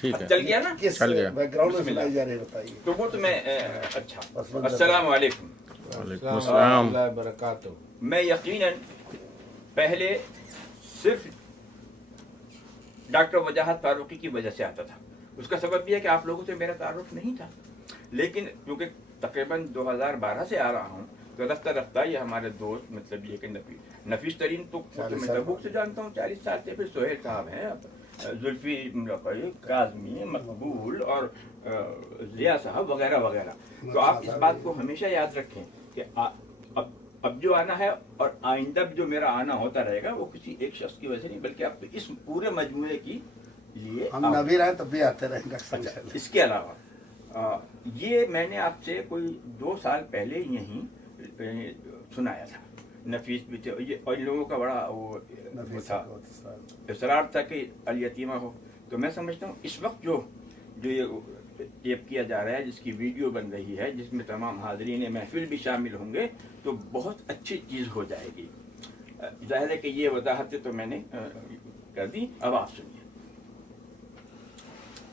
ٹھیک ہے چل گیا نا؟ چل گیا۔ بیک گراؤنڈ میں سنائی جا رہی ہے، بتائیے۔ تو وہ تو میں اچھا، السلام علیکم وعلیکم السلام۔ اللہ وبرکاتہ۔ میں یقیناً پہلے صرف ڈاکٹر وجاہت فاروقی کی وجہ سے آتا تھا، اس کا سبب یہ ہے کہ آپ لوگوں سے میرا تعارف نہیں تھا، لیکن کیونکہ تقریباً 2012 سے آ رہا ہوں تو رفتہ رفتہ یہ ہمارے دوست، مطلب یہ کہ نفیس ترین تو میں تبوک سے جانتا ہوں 40 سال سے، پھر سہیل صاحب ہیں، زلفی کاظمی، مقبول اور ضیاء صاحب وغیرہ وغیرہ۔ تو آپ اس بات کو ہمیشہ یاد رکھیں کہ اب جو آنا ہے اور آئندہ جو میرا آنا ہوتا رہے گا وہ کسی ایک شخص کی وجہ سے نہیں، بلکہ اب اس پورے مجموعے کی لیے ہم نبی رہے تب بھی آتے رہیں گے۔ اچھا، اس کے علاوہ یہ میں نے آپ سے کوئی 2 سال پہلے یہیں سنایا تھا، نفیس بھی تھے اور ان لوگوں کا بڑا وہ تھا، اصرار تھا کہ الیتیمہ ہو۔ تو میں سمجھتا ہوں اس وقت جو یہ ٹیپ کیا جا رہا ہے، جس کی ویڈیو بن رہی ہے، جس میں تمام حاضرین محفل بھی شامل ہوں گے، تو بہت اچھی چیز ہو جائے گی۔ ظاہر ہے کہ یہ وضاحتیں تو میں نے کر دی، اب آپ سنیے۔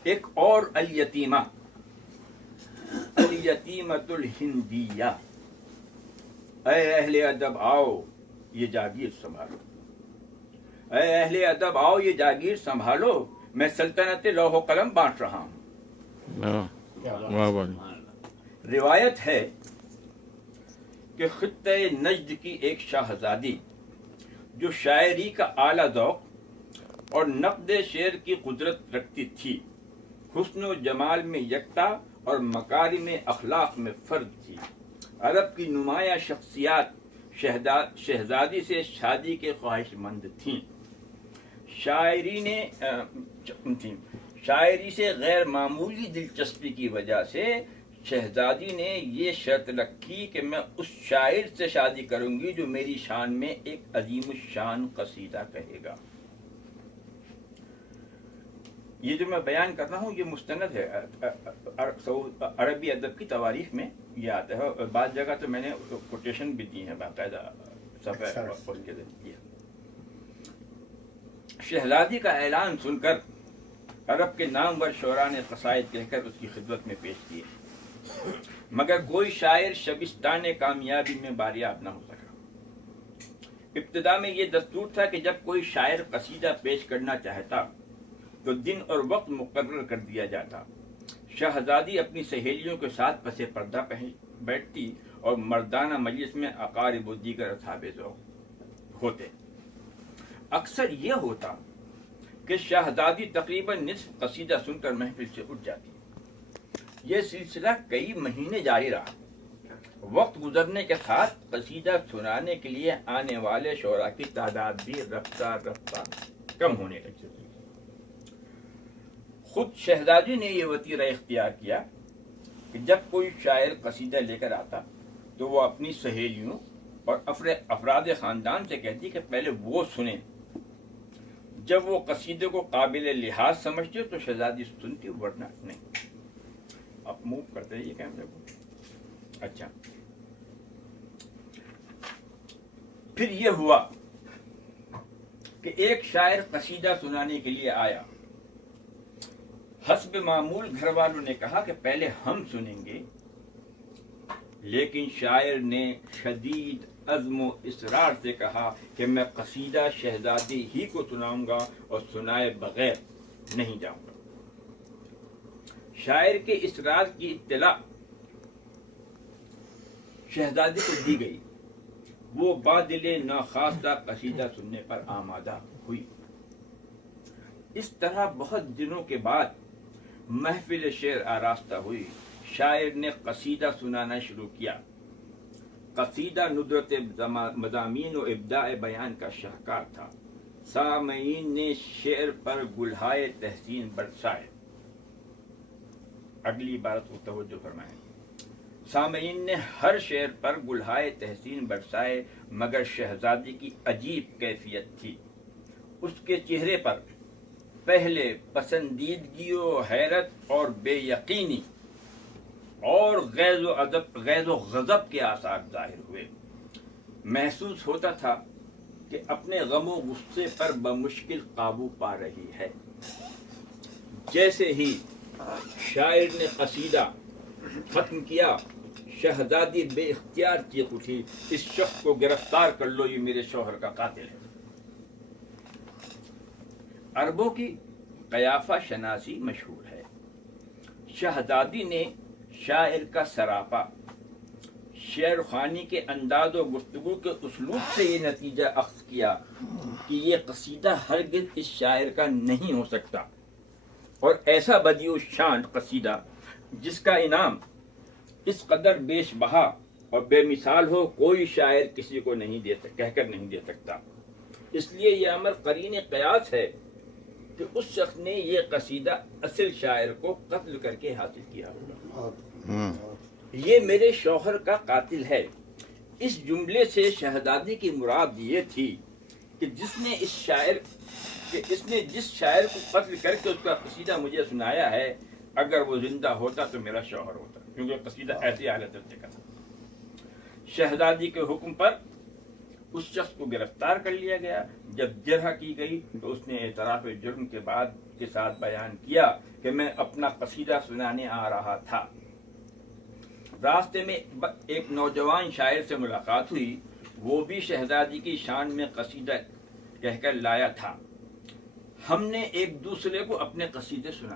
ایک اور الیتیمہ، الیتیمۃ الہندیہ، اے اہل ادب آؤ یہ جاگیر سنبھالو، اے اہل ادب آؤ یہ جاگیر سنبھالو، میں سلطنت لوح و قلم بانٹ رہا ہوں۔ واہ واہ۔ روایت ہے کہ خطۂ نجد کی ایک شاہزادی جو شاعری کا اعلیٰ ذوق اور نقد شعر کی قدرت رکھتی تھی، حسن و جمال میں یکتا اور مکارم اخلاق میں فرد تھی، عرب کی نمایاں شخصیات شہزادی سے شادی کے خواہش مند تھیں، شاعری سے غیر معمولی دلچسپی کی وجہ سے شہزادی نے یہ شرط رکھی کہ میں اس شاعر سے شادی کروں گی جو میری شان میں ایک عظیم الشان قصیدہ کہے گا۔ یہ جو میں بیان کر رہا ہوں یہ مستند ہے، عربی ادب کی تواریخ میں یہ آتا ہے، اور بعض جگہ تو میں نے کوٹیشن بھی دی ہیں باقاعدہ صفحہ اور کے ذریعے۔ شہزادی کا اعلان سن کر عرب کے نامور شعراء نے قصائد کہہ کر اس کی خدمت میں پیش کیے، مگر کوئی شاعر شبستان کامیابی میں باریاب نہ ہو سکا۔ ابتدا میں یہ دستور تھا کہ جب کوئی شاعر قصیدہ پیش کرنا چاہتا تو دن اور وقت مقرر کر دیا جاتا، شہزادی اپنی سہیلیوں کے ساتھ پس پردہ بیٹھتی اور مردانہ مجلس میں اقارب و دیگر اصحاب ذوق ہوتے۔ اکثر یہ ہوتا کہ شہزادی تقریباً نصف قصیدہ سن کر محفل سے اٹھ جاتی۔ یہ سلسلہ کئی مہینے جاری رہا۔ وقت گزرنے کے ساتھ قصیدہ سنانے کے لیے آنے والے شعراء کی تعداد بھی رفتہ رفتہ کم ہونے لگی۔ خود شہزادی نے یہ وطیرہ اختیار کیا کہ جب کوئی شاعر قصیدہ لے کر آتا تو وہ اپنی سہیلیوں اور افراد خاندان سے کہتی کہ پہلے وہ سنیں، جب وہ قصیدے کو قابل لحاظ سمجھتے تو شہزادی سنتی، ورنہ نہیں۔ آپ موو کرتے ہیں یہ کیمرے کو۔ اچھا، پھر یہ ہوا کہ ایک شاعر قصیدہ سنانے کے لیے آیا۔ حسب معمول گھر والوں نے کہا کہ پہلے ہم سنیں گے، لیکن شاعر نے شدید عزم و اصرار سے کہا کہ میں قصیدہ شہزادی ہی کو سناؤں گا اور سنائے بغیر نہیں جاؤں گا۔ شاعر کے اصرار کی اطلاع شہزادی کو دی گئی، وہ بادل ناخواستہ قصیدہ سننے پر آمادہ ہوئی۔ اس طرح بہت دنوں کے بعد محفل شعر آراستہ ہوئی، شاعر نے قصیدہ سنانا شروع کیا۔ قصیدہ ندرت مضامین و ابداع بیان کا شاہکار تھا۔ سامعین نے شعر پر گلہائے تحسین برسائے۔ اگلی عبارت کو توجہ فرمائیں۔ سامعین نے ہر شعر پر گلہائے تحسین برسائے، مگر شہزادی کی عجیب کیفیت تھی۔ اس کے چہرے پر پہلے پسندیدگی و حیرت اور بے یقینی اور غیظ و غضب کے آثار ظاہر ہوئے۔ محسوس ہوتا تھا کہ اپنے غم و غصے پر بمشکل قابو پا رہی ہے۔ جیسے ہی شاعر نے قصیدہ ختم کیا، شہزادی بے اختیار چیخ اٹھی، اس شخص کو گرفتار کر لو، یہ میرے شوہر کا قاتل ہے۔ عربوں کی قیافہ شناسی مشہور ہے۔ شہزادی نے شاعر کا سراپا، شعر خوانی کے انداز و گفتگو کے اسلوب سے یہ نتیجہ اخذ کیا کہ یہ قصیدہ ہرگز اس شاعر کا نہیں ہو سکتا، اور ایسا بدیع الشان قصیدہ جس کا انعام اس قدر بیش بہا اور بے مثال ہو، کوئی شاعر کسی کو نہیں کہہ کر نہیں دے سکتا۔ اس لیے یہ امر قرین قیاس ہے کہ اس شخص نے یہ قصیدہ اصل شاعر کو قتل کر کے حاصل کیا ہوگا۔ یہ میرے شوہر کا قاتل ہے، اس جملے سے شہزادی کی مراد یہ تھی کہ جس نے جس شاعر کو قتل کر کے اس کا قصیدہ مجھے سنایا ہے، اگر وہ زندہ ہوتا تو میرا شوہر ہوتا، کیونکہ قصیدہ ایسی حالت کا تھا۔ شہزادی کے حکم پر اس شخص کو گرفتار کر لیا گیا۔ جب جرح کی گئی تو اس نے اعتراف جرم کے ساتھ بیان کیا کہ میں اپنا قصیدہ سنانے آ رہا تھا۔ راستے میں ایک نوجوان شاعر سے ملاقات ہوئی، وہ بھی شہزادی کی شان میں قصیدہ کہہ کر لایا تھا۔ ہم نے ایک دوسرے کو اپنے قصیدے سنا۔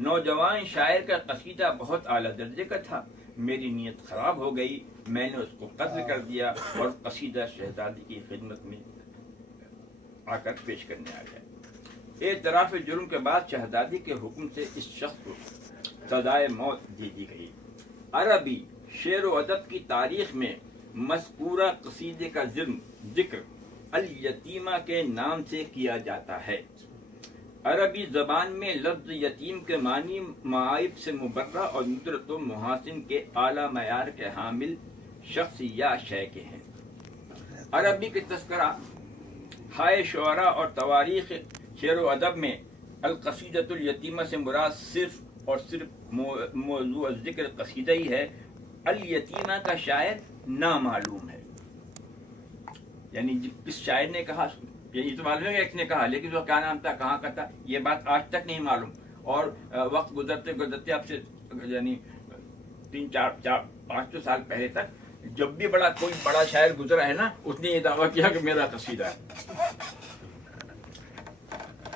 نوجوان شاعر کا قصیدہ بہت اعلیٰ درجے کا تھا۔ میری نیت خراب ہو گئی، میں نے اس کو قتل کر دیا اور قصیدہ شہزادی کی خدمت میں آ کر پیش کرنے آ گیا۔ اعتراف جرم کے بعد شہزادی کے حکم سے اس شخص کو سزائے موت دے دی گئی۔ عربی شعر و ادب کی تاریخ میں مذکورہ قصیدے کا ذکر الیتیمہ کے نام سے کیا جاتا ہے۔ عربی زبان میں لفظ یتیم کے معنی معائب سے مبرہ اور ندرت و محاسن کے اعلیٰ معیار کے حامل شخص یا شے کے ہیں۔ عربی کے تذکرہ ہائے شعراء اور تواریخ شعر و ادب میں القصیدۃ الیتیمہ سے مراد صرف اور صرف موضوع ذکر قصیدہ ہی ہے۔ الیتیمہ کا شاعر نامعلوم ہے، یعنی کس شاعر نے کہا یہ تو معلوم ہے کہ ایک نے کہا، لیکن وہ کیا نام تھا، کہاں کا تھا، یہ بات آج تک نہیں معلوم۔ اور وقت گزرتے گزرتے اب سے یعنی 3-4-5 سال پہلے تک جب بھی کوئی بڑا شاعر گزرا ہے نا، اس نے یہ دعویٰ کیا کہ میرا قصیدہ ہے،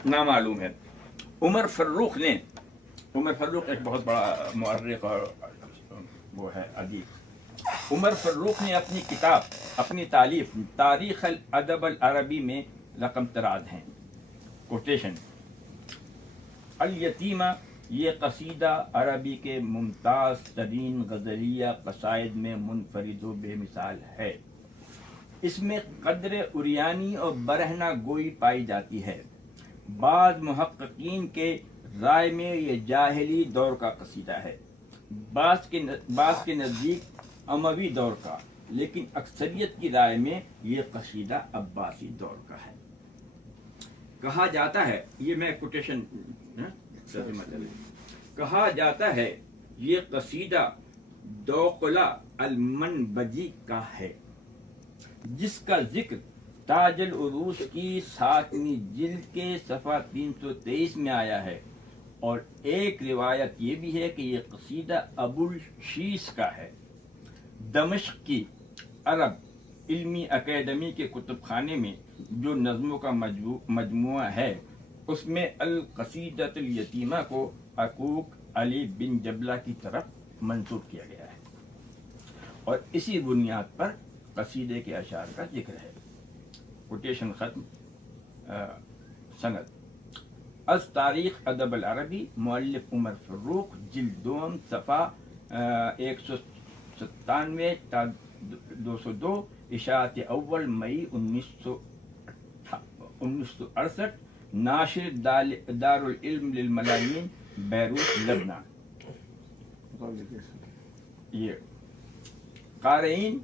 نامعلوم ہے۔ عمر فروخ ایک بہت بڑا مؤرخ اور وہ ہے ادیب۔ عمر فروخ نے اپنی کتاب، اپنی تالیف تاریخ الادب العربی میں رقم تراز ہیں۔ کوٹیشن: الیتیمہ یہ قصیدہ عربی کے ممتاز ترین غزلیہ قصائد میں منفرد و بے مثال ہے۔ اس میں قدر عریانی اور برہنہ گوئی پائی جاتی ہے۔ بعض محققین کے رائے میں یہ جاہلی دور کا قصیدہ ہے، بعض کے نزدیک اموی دور کا، لیکن اکثریت کی رائے میں یہ قصیدہ عباسی دور کا ہے۔ کہا جاتا ہے، یہ میں کوٹیشن کہا جاتا ہے یہ قصیدہ دوقلہ المنبجی کا ہے، جس کا ذکر تاج العروس کی 7ویں جلد کے صفحہ 323 میں آیا ہے، اور ایک روایت یہ بھی ہے کہ یہ قصیدہ ابو الشیس کا ہے۔ دمشق کی عرب علمی اکیڈمی کے کتب خانے میں جو نظموں کا مجموعہ ہے، اس میں القصیدۃ الیتیمہ کو عقوق علی بن جبلہ کی طرف منسوب کیا گیا ہے، اور اسی بنیاد پر قصیدے کے اشعار کا ذکر ہے۔ کوٹیشن ختم۔ سند: از تاریخ ادب العربی، مؤلف عمر فروخ، جلد دوم، صفحہ 197 تا 202، اشاعت اول مئی 1968، ناشر دارالعلم للملايين، بیروت، لبنان۔ یہ قارئین،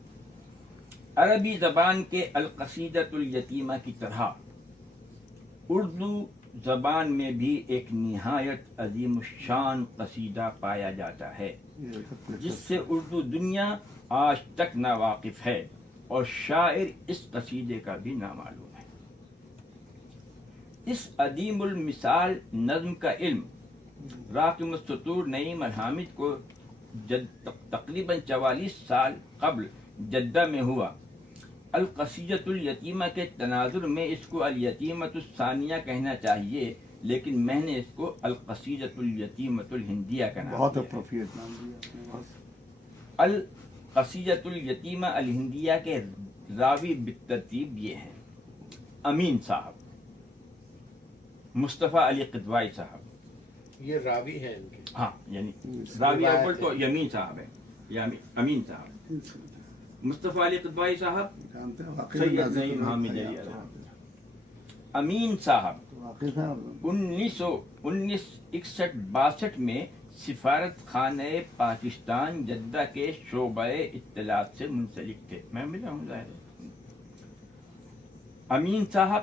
عربی زبان کے القصیدۃ الیتیمہ کی طرح اردو زبان میں بھی ایک نہایت عظیم الشان قصیدہ پایا جاتا ہے، جس سے اردو دنیا آج تک ناواقف ہے، اور شاعر اس قصیدے کا بھی نامعلوم ہے۔ اس عدیم المثال نظم کا علم راقم السطور نعیم الحامد کو تقریباً 44 سال قبل جدہ میں ہوا۔ القصیدۃ الیتیمہ کے تناظر میں اس کو الیتیمۃ الثانیہ کہنا چاہیے، لیکن میں نے اس کو القصیدۃ الیتیمۃ الہندیہ کا نام بہت دیا ہے۔ اپروپریٹ نام دیا۔ القصیدۃ الیتیمہ الہندیہ کے راوی بالترتیب یہ ہیں: امین صاحب، مصطفیٰ علی قدوائی صاحب، یہ راوی ہیں ان کے؟ ہاں یعنی راوی اول تو یمین صاحب ہے یا امین صاحب، مصطفیٰ علی قدوائی صاحب، جانتے ہیں واقعی سید نازک نعیم قدوائی حامد کا علی نام الحمد۔ امین صاحب واقعی تھا آپ؟ 1961-62 میں سفارت خانہ پاکستان جدہ کے شعبہ اطلاعات سے منسلک تھے۔ میں ملا ہوں ظاہر ہے۔ امین صاحب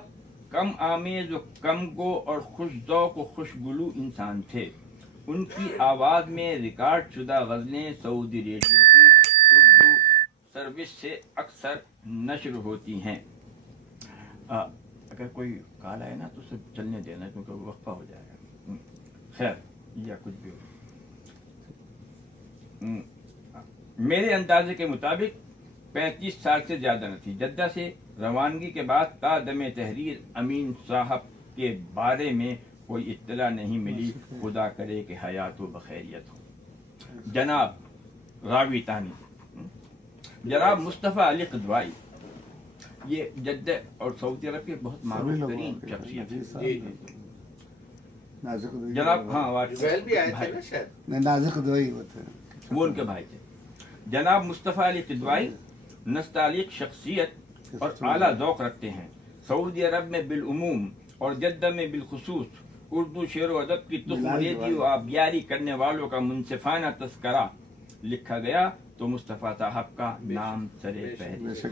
کم آمیز و کم گو اور خوش ذوق و خوشگلو انسان تھے۔ ان کی آواز میں ریکارڈ شدہ غزلیں سعودی ریڈیو کی اردو سروس سے اکثر نشر ہوتی ہیں۔ اگر کوئی کال آئے نا تو اسے چلنے دینا، کیونکہ وہ وقفہ ہو جائے گا۔ خیر یا کچھ بھی ہو۔ میرے اندازے کے مطابق 35 سال سے زیادہ نہ تھی۔ جدہ سے روانگی کے بعد تا دم تحریر امین صاحب کے بارے میں کوئی اطلاع نہیں ملی۔ خدا کرے کہ حیات و بخیریت ہو۔ جناب راوی تانی، جناب مصطفیٰ علی قدوائی، یہ جدہ اور سعودی عرب کے بہت معروف ترین شخصیت ہیں۔ نازک قدوائی جناب ہاں جویل بھی آئے تھے نا شاید؟ نہیں، نازک قدوائی وہ تھے، وہ ان کے بھائی تھے۔ جناب مصطفیٰ علی قدوائی نستعلیق شخصیت اور اعلیٰ ذوق رکھتے ہیں۔ سعودی عرب میں بالعموم اور جدہ میں بالخصوص اردو شعر و ادب کی تخریدی و آبیاری کرنے والوں کا منصفانہ تذکرہ لکھا گیا تو مصطفیٰ صاحب کا نام سرے فہرست۔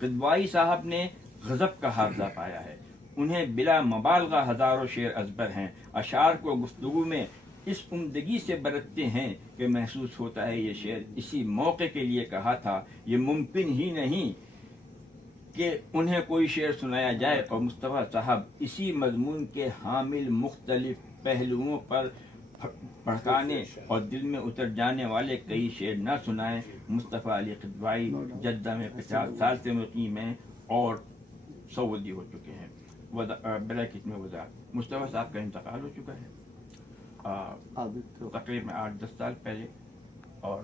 قدوائی صاحب نے غضب کا حافظہ پایا ہے۔ انہیں بلا مبالغہ ہزاروں شعر ازبر ہیں۔ اشعار کو گفتگو میں اس عمدگی سے برتتے ہیں کہ محسوس ہوتا ہے یہ شعر اسی موقع کے لیے کہا تھا۔ یہ ممکن ہی نہیں کہ انہیں کوئی شعر سنایا جائے اور مصطفیٰ صاحب اسی مضمون کے حامل مختلف پہلوؤں پر بھڑکانے اور دل میں اتر جانے والے کئی شعر نہ سنائیں۔ مصطفیٰ علی قدوائی جدہ میں 50 سال سے مقیم ہیں اور سعودی ہو چکے ہیں۔ بریکٹ میں وضاحت: مصطفیٰ صاحب کا انتقال ہو چکا ہے تقریباً 8-10 سال پہلے، اور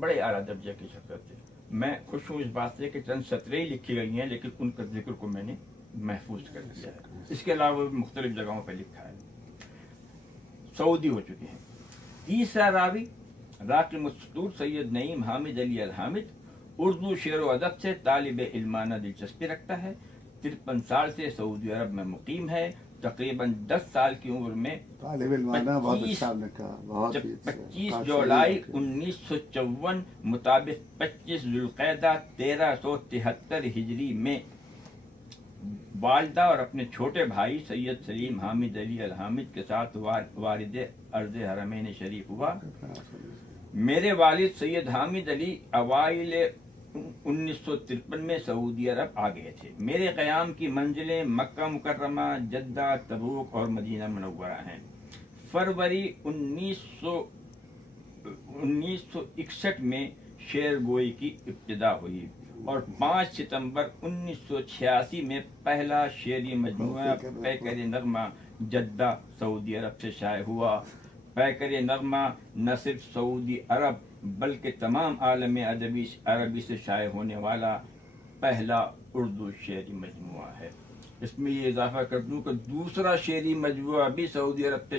بڑے اعلیٰ درجے کی شخصیت تھے۔ میں خوش ہوں اس بات سے کہ چند سطریں لکھی گئی ہیں، لیکن ان کا ذکر کو میں نے محفوظ کر دیا ہے۔ اس کے علاوہ بھی مختلف جگہوں پہ لکھا ہے۔ سعودی ہو چکے ہیں۔ تیسرا راوی راقم السطور سید نعیم حامد علی الحامد اردو شعر و ادب سے طالب علمانہ دلچسپی رکھتا ہے۔ 53 سال سے سعودی عرب میں مقیم ہے۔ تقریباً 10 سال کی عمر میں طالب علمانہ بہت اچھا آپ نے کہا، بہت ہی اچھا۔ 25 جولائی 1954 مطابق 25 ذوالقعدہ 1373 ہجری میں والدہ اور اپنے چھوٹے بھائی سید سلیم حامد علی الحامد کے ساتھ وارد ارض حرمین شریف ہوا۔ میرے والد سید حامد علی اوائل 1953 میں سعودی عرب آ گئے تھے۔ میرے قیام کی منزلیں مکہ مکرمہ، جدہ، تبوک اور مدینہ منورہ ہیں۔ فروری 1961 میں شعر گوئی کی ابتدا ہوئی اور 5 ستمبر 1986 میں پہلا شعری مجموعہ پیکر نغمہ جدہ سعودی عرب سے شائع ہوا۔ پیکر نغمہ نہ صرف سعودی عرب بلکہ تمام عالم ادبی عربی سے شائع ہونے والا پہلا اردو شعری مجموعہ ہے۔ اس میں یہ اضافہ کر دوں کہ دوسرا شعری مجموعہ بھی سعودی عرب سے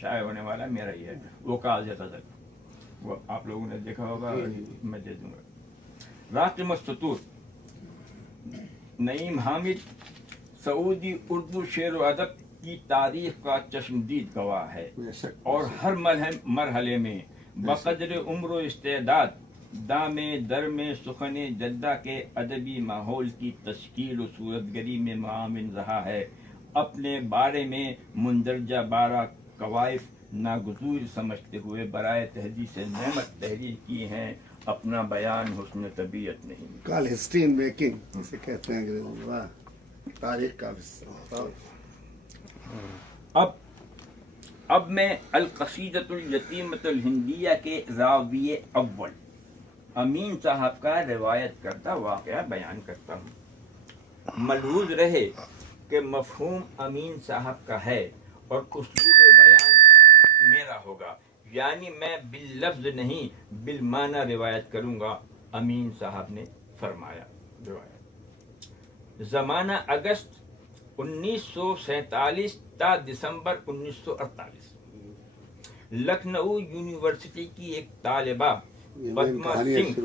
شائع ہونے والا میرا ہی ہے، وہ کاز غزل، وہ آپ لوگوں نے دیکھا ہوگا، میں دے دوں گا۔ راقم السطور نعیم حامد سعودی اردو شعر و ادب کی تاریخ کا چشمدید گواہ ہے اور ہر مرحلے میں بقدر عمر و استعداد دام در میں سخن جدہ کے ادبی ماحول کی تشکیل و صورتگری میں معاون رہا ہے۔ اپنے بارے میں مندرجہ بارہ کوائف ناگزیر سمجھتے ہوئے برائے تحدیث نعمت تحریر کی ہیں۔ اپنا بیان حسن طبیعت نہیں۔ کال ہسٹری ان میکنگ اسے کہتے ہیں انگریزی۔ واہ تاریخ کا حصہ. اب میں القصیدۃ الیتیمۃ الہندیہ کے راوی اول امین صاحب کا روایت کردہ واقعہ بیان کرتا ہوں. ملحوظ رہے کہ مفہوم امین صاحب کا ہے اور اسلوب بیان میرا ہوگا، یعنی میں باللفظ نہیں بالمعنی روایت کروں گا. امین صاحب نے فرمایا، زمانہ اگست 1947 تا دسمبر 1948، لکھنؤ یونیورسٹی کی ایک طالبہ پدما سنگھ،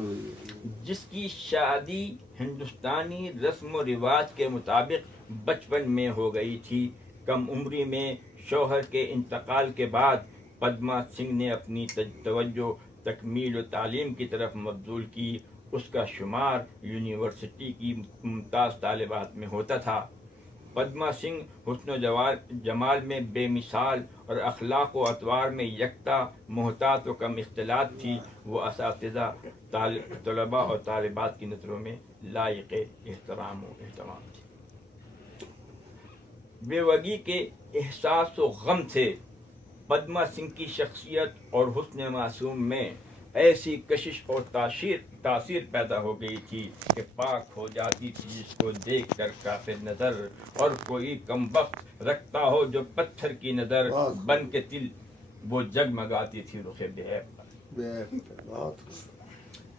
جس کی شادی ہندوستانی رسم و رواج کے مطابق بچپن میں ہو گئی تھی. کم عمری میں شوہر کے انتقال کے بعد پدما سنگھ نے اپنی توجہ تکمیل و تعلیم کی طرف مبذول کی. اس کا شمار یونیورسٹی کی ممتاز طالبات میں ہوتا تھا. پدما سنگھ حسن و جمال میں بے مثال اور اخلاق و اطوار میں یکتا، محتاط و کم اختلاط تھی. وہ اساتذہ، طلباء اور طالبات کی نظروں میں لائق احترام و اہتمام تھی. بے وگی کے احساس و غم سے پدما سنگھ کی شخصیت اور حسن معصوم میں ایسی کشش اور تاثیر پیدا ہو گئی تھی کہ پاک ہو جاتی تھی جس کو دیکھ کر کافر نظر، اور کوئی کم وقت رکھتا ہو جو پتھر کی نظر، بن کے تل وہ جگمگاتی تھی رخ بہیب پر.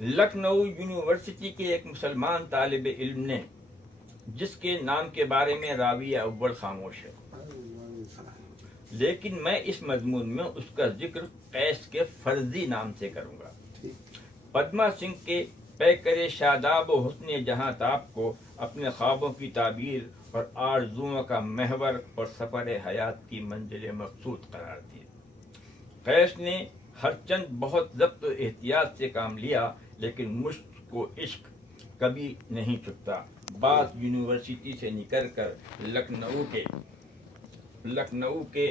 لکھنؤ یونیورسٹی کے ایک مسلمان طالب علم نے، جس کے نام کے بارے میں راوی اول خاموش ہے، لیکن میں اس مضمون میں اس کا ذکر قیس کے فرضی نام سے کروں گا. پدما سنگھ کے پیکر شاداب و حسن جہاں تاب کو اپنے خوابوں کی تعبیر اور آرزوؤں کا محور اور سفر حیات کی منزل مقصود قرار دی. قیس نے ہر چند بہت ضبط و احتیاط سے کام لیا، لیکن مشق و عشق کبھی نہیں چکتا. بات یونیورسٹی سے نکل کر لکھنؤ کے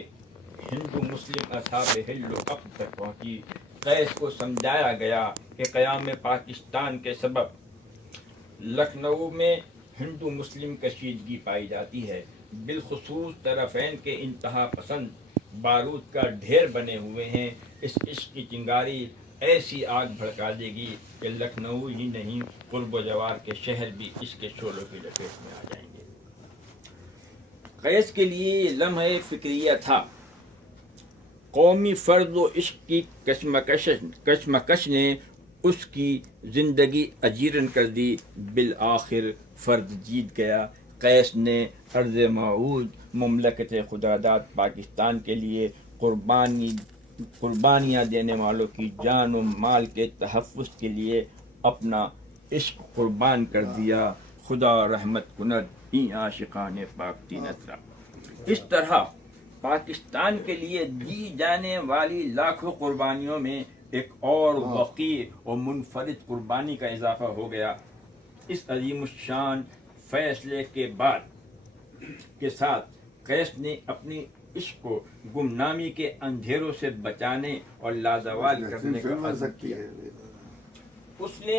ہندو مسلم اصحاب حل و عقد تک پہنچی. قیس کو سمجھایا گیا کہ قیام پاکستان کے سبب لکھنؤ میں ہندو مسلم کشیدگی پائی جاتی ہے، بالخصوص طرفین کے انتہا پسند بارود کا ڈھیر بنے ہوئے ہیں. اس عشق کی چنگاری ایسی آگ بھڑکا دے گی کہ لکھنؤ ہی نہیں قرب و جوار کے شہر بھی اس کے شعلوں کی لپیٹ میں آ جائیں گے. قیس کے لیے یہ لمحہ فکریہ تھا. قومی فرد و عشق کی کشمکش نے اس کی زندگی اجیرن کر دی. بالآخر فرد جیت گیا. قیس نے عرض موعود مملکت خداداد پاکستان کے لیے قربانیاں دینے والوں کی جان و مال کے تحفظ کے لیے اپنا عشق قربان کر دیا. خدا رحمت کند این عاشقان پاک تینت را. اس طرح پاکستان کے لیے دی جانے والی لاکھوں قربانیوں میں ایک اور وقیع اور منفرد قربانی کا اضافہ ہو گیا. اس عظیم الشان فیصلے کے ساتھ قیس نے اپنی عشق کو گمنامی کے اندھیروں سے بچانے اور لازوال کرنے کا عزم کیا. اس نے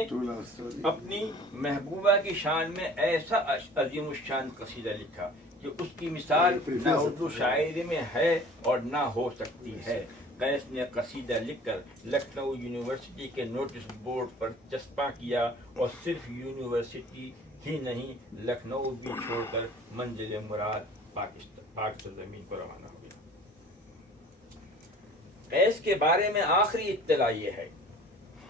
اپنی محبوبہ کی شان میں ایسا عظیم الشان قصیدہ لکھا کہ اس کی مثال نہ اردو شاعری میں ہے اور نہ ہو سکتی ہے. قیس نے قصیدہ لکھ کر لکھنؤ یونیورسٹی کے نوٹس بورڈ پر چسپاں کیا اور صرف یونیورسٹی ہی نہیں لکھنؤ بھی چھوڑ کر منزل مراد پاک سرزمین کو روانہ ہو گیا. قیس کے بارے میں آخری اطلاع یہ ہے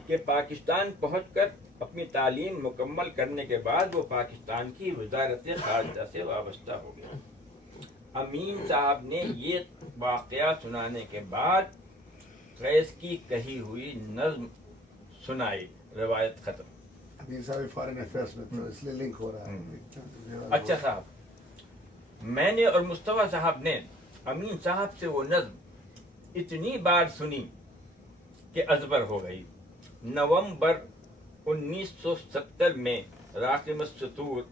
کہ پاکستان پہنچ کر اپنی تعلیم مکمل کرنے کے بعد وہ پاکستان کی وزارت خارجہ سے وابستہ ہو گیا. امین صاحب نے یہ واقعہ سنانے کے بعد قیس کی کہی ہوئی نظم سنائی. روایت ختم. امین صاحب فارن افیئرس میں تو اس لیے لنک ہو رہا ہے. اچھا صاحب، میں نے اور مصطفیٰ صاحب نے امین صاحب سے وہ نظم اتنی بار سنی کہ ازبر ہو گئی. نومبر 1970 میں راقم السطور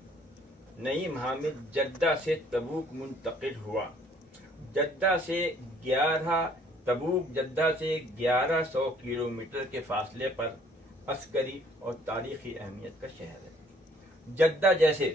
نعیم حامد جدہ سے تبوک منتقل ہوا. تبوک جدہ سے 1100 کلومیٹر کے فاصلے پر عسکری اور تاریخی اہمیت کا شہر ہے. جدہ جیسے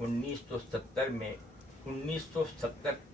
1970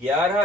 11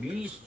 20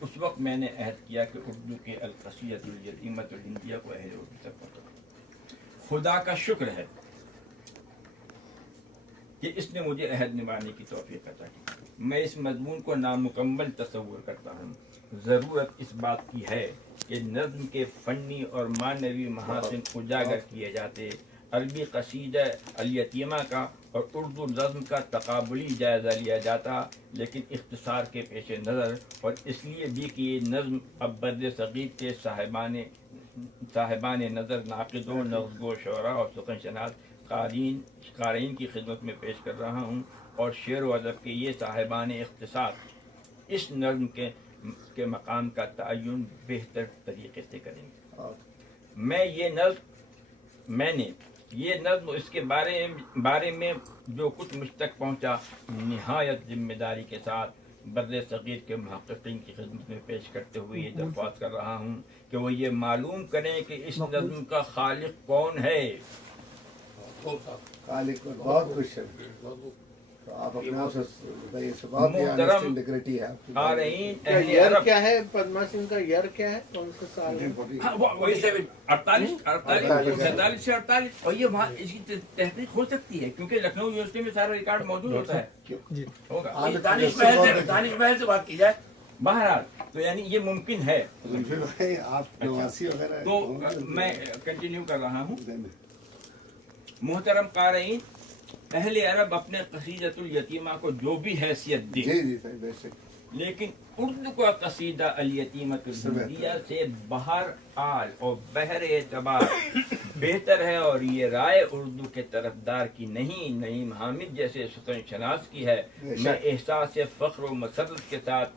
اس وقت میں نے عہد کیا کہ اردو کے القصیدۃ الیتیمۃ الہندیہ کو اہل اردو تک پہنچاؤں۔ خدا کا شکر ہے کہ اس نے مجھے عہد نبھانے کی توفیق عطا کی۔ میں اس مضمون کو نامکمل تصور کرتا ہوں۔ ضرورت اس بات کی ہے کہ نظم کے فنی اور معنوی محاسن اجاگر کیے جاتے، عربی قصیدہ الیتیمہ کا اور اردو نظم کا تقابلی جائزہ لیا جاتا، لیکن اختصار کے پیش نظر اور اس لیے بھی کہ یہ نظم اب بر صغیر کے صاحبان نظر ناقدوں، نظم شعراء اور سخن شناس قارئین کی خدمت میں پیش کر رہا ہوں، اور شعر و ادب کے یہ صاحبان اختصاص اس نظم کے مقام کا تعین بہتر طریقے سے کریں گے۔ میں نے یہ نظم اس کے بارے میں جو کچھ مجھ تک پہنچا نہایت ذمہ داری کے ساتھ بر صغیر کے محققین کی خدمت میں پیش کرتے ہوئے یہ درخواست کر رہا ہوں کہ وہ یہ معلوم کریں کہ اس نظم کا خالق کون ہے۔ خالق پر بہت خوش ہے، تو آپ اپنے آپ سے بتائیے، اس سے بہت ہی آنےسٹی انٹیگریٹی ہے آپ کی۔ قارئین اہل یر عرب کیا ہے پدما سنگھ کا؟ یر کیا ہے؟ کون سے سال ہے؟ 48 سے 48، اور یہ وہاں اس کی تحقیق ہو سکتی ہے کیونکہ لکھنؤ یونیورسٹی میں سارا ریکارڈ موجود ہوتا ہے، ہوگا دانش محل سے بات کی جائے، بہرحال تو یعنی یہ ممکن ہے۔ پھر بھائی آپ نواسی وغیرہ تو میں کنٹینیو کر رہا ہوں۔ محترم قارئین، اہل عرب اپنے قصیدۃ الیتیمہ کو جو بھی حیثیت دے، جی جی صحیح، بے شک، لیکن اردو کا قصیدہ الیتیمۃ الہندیہ سے بہر آل اور بہر اعتبار بہتر ہے، اور یہ رائے اردو کے طرفدار کی نہیں، نعیم حامد جیسے سخن شناس کی ہے۔ میں احساس فخر و مسرت کے ساتھ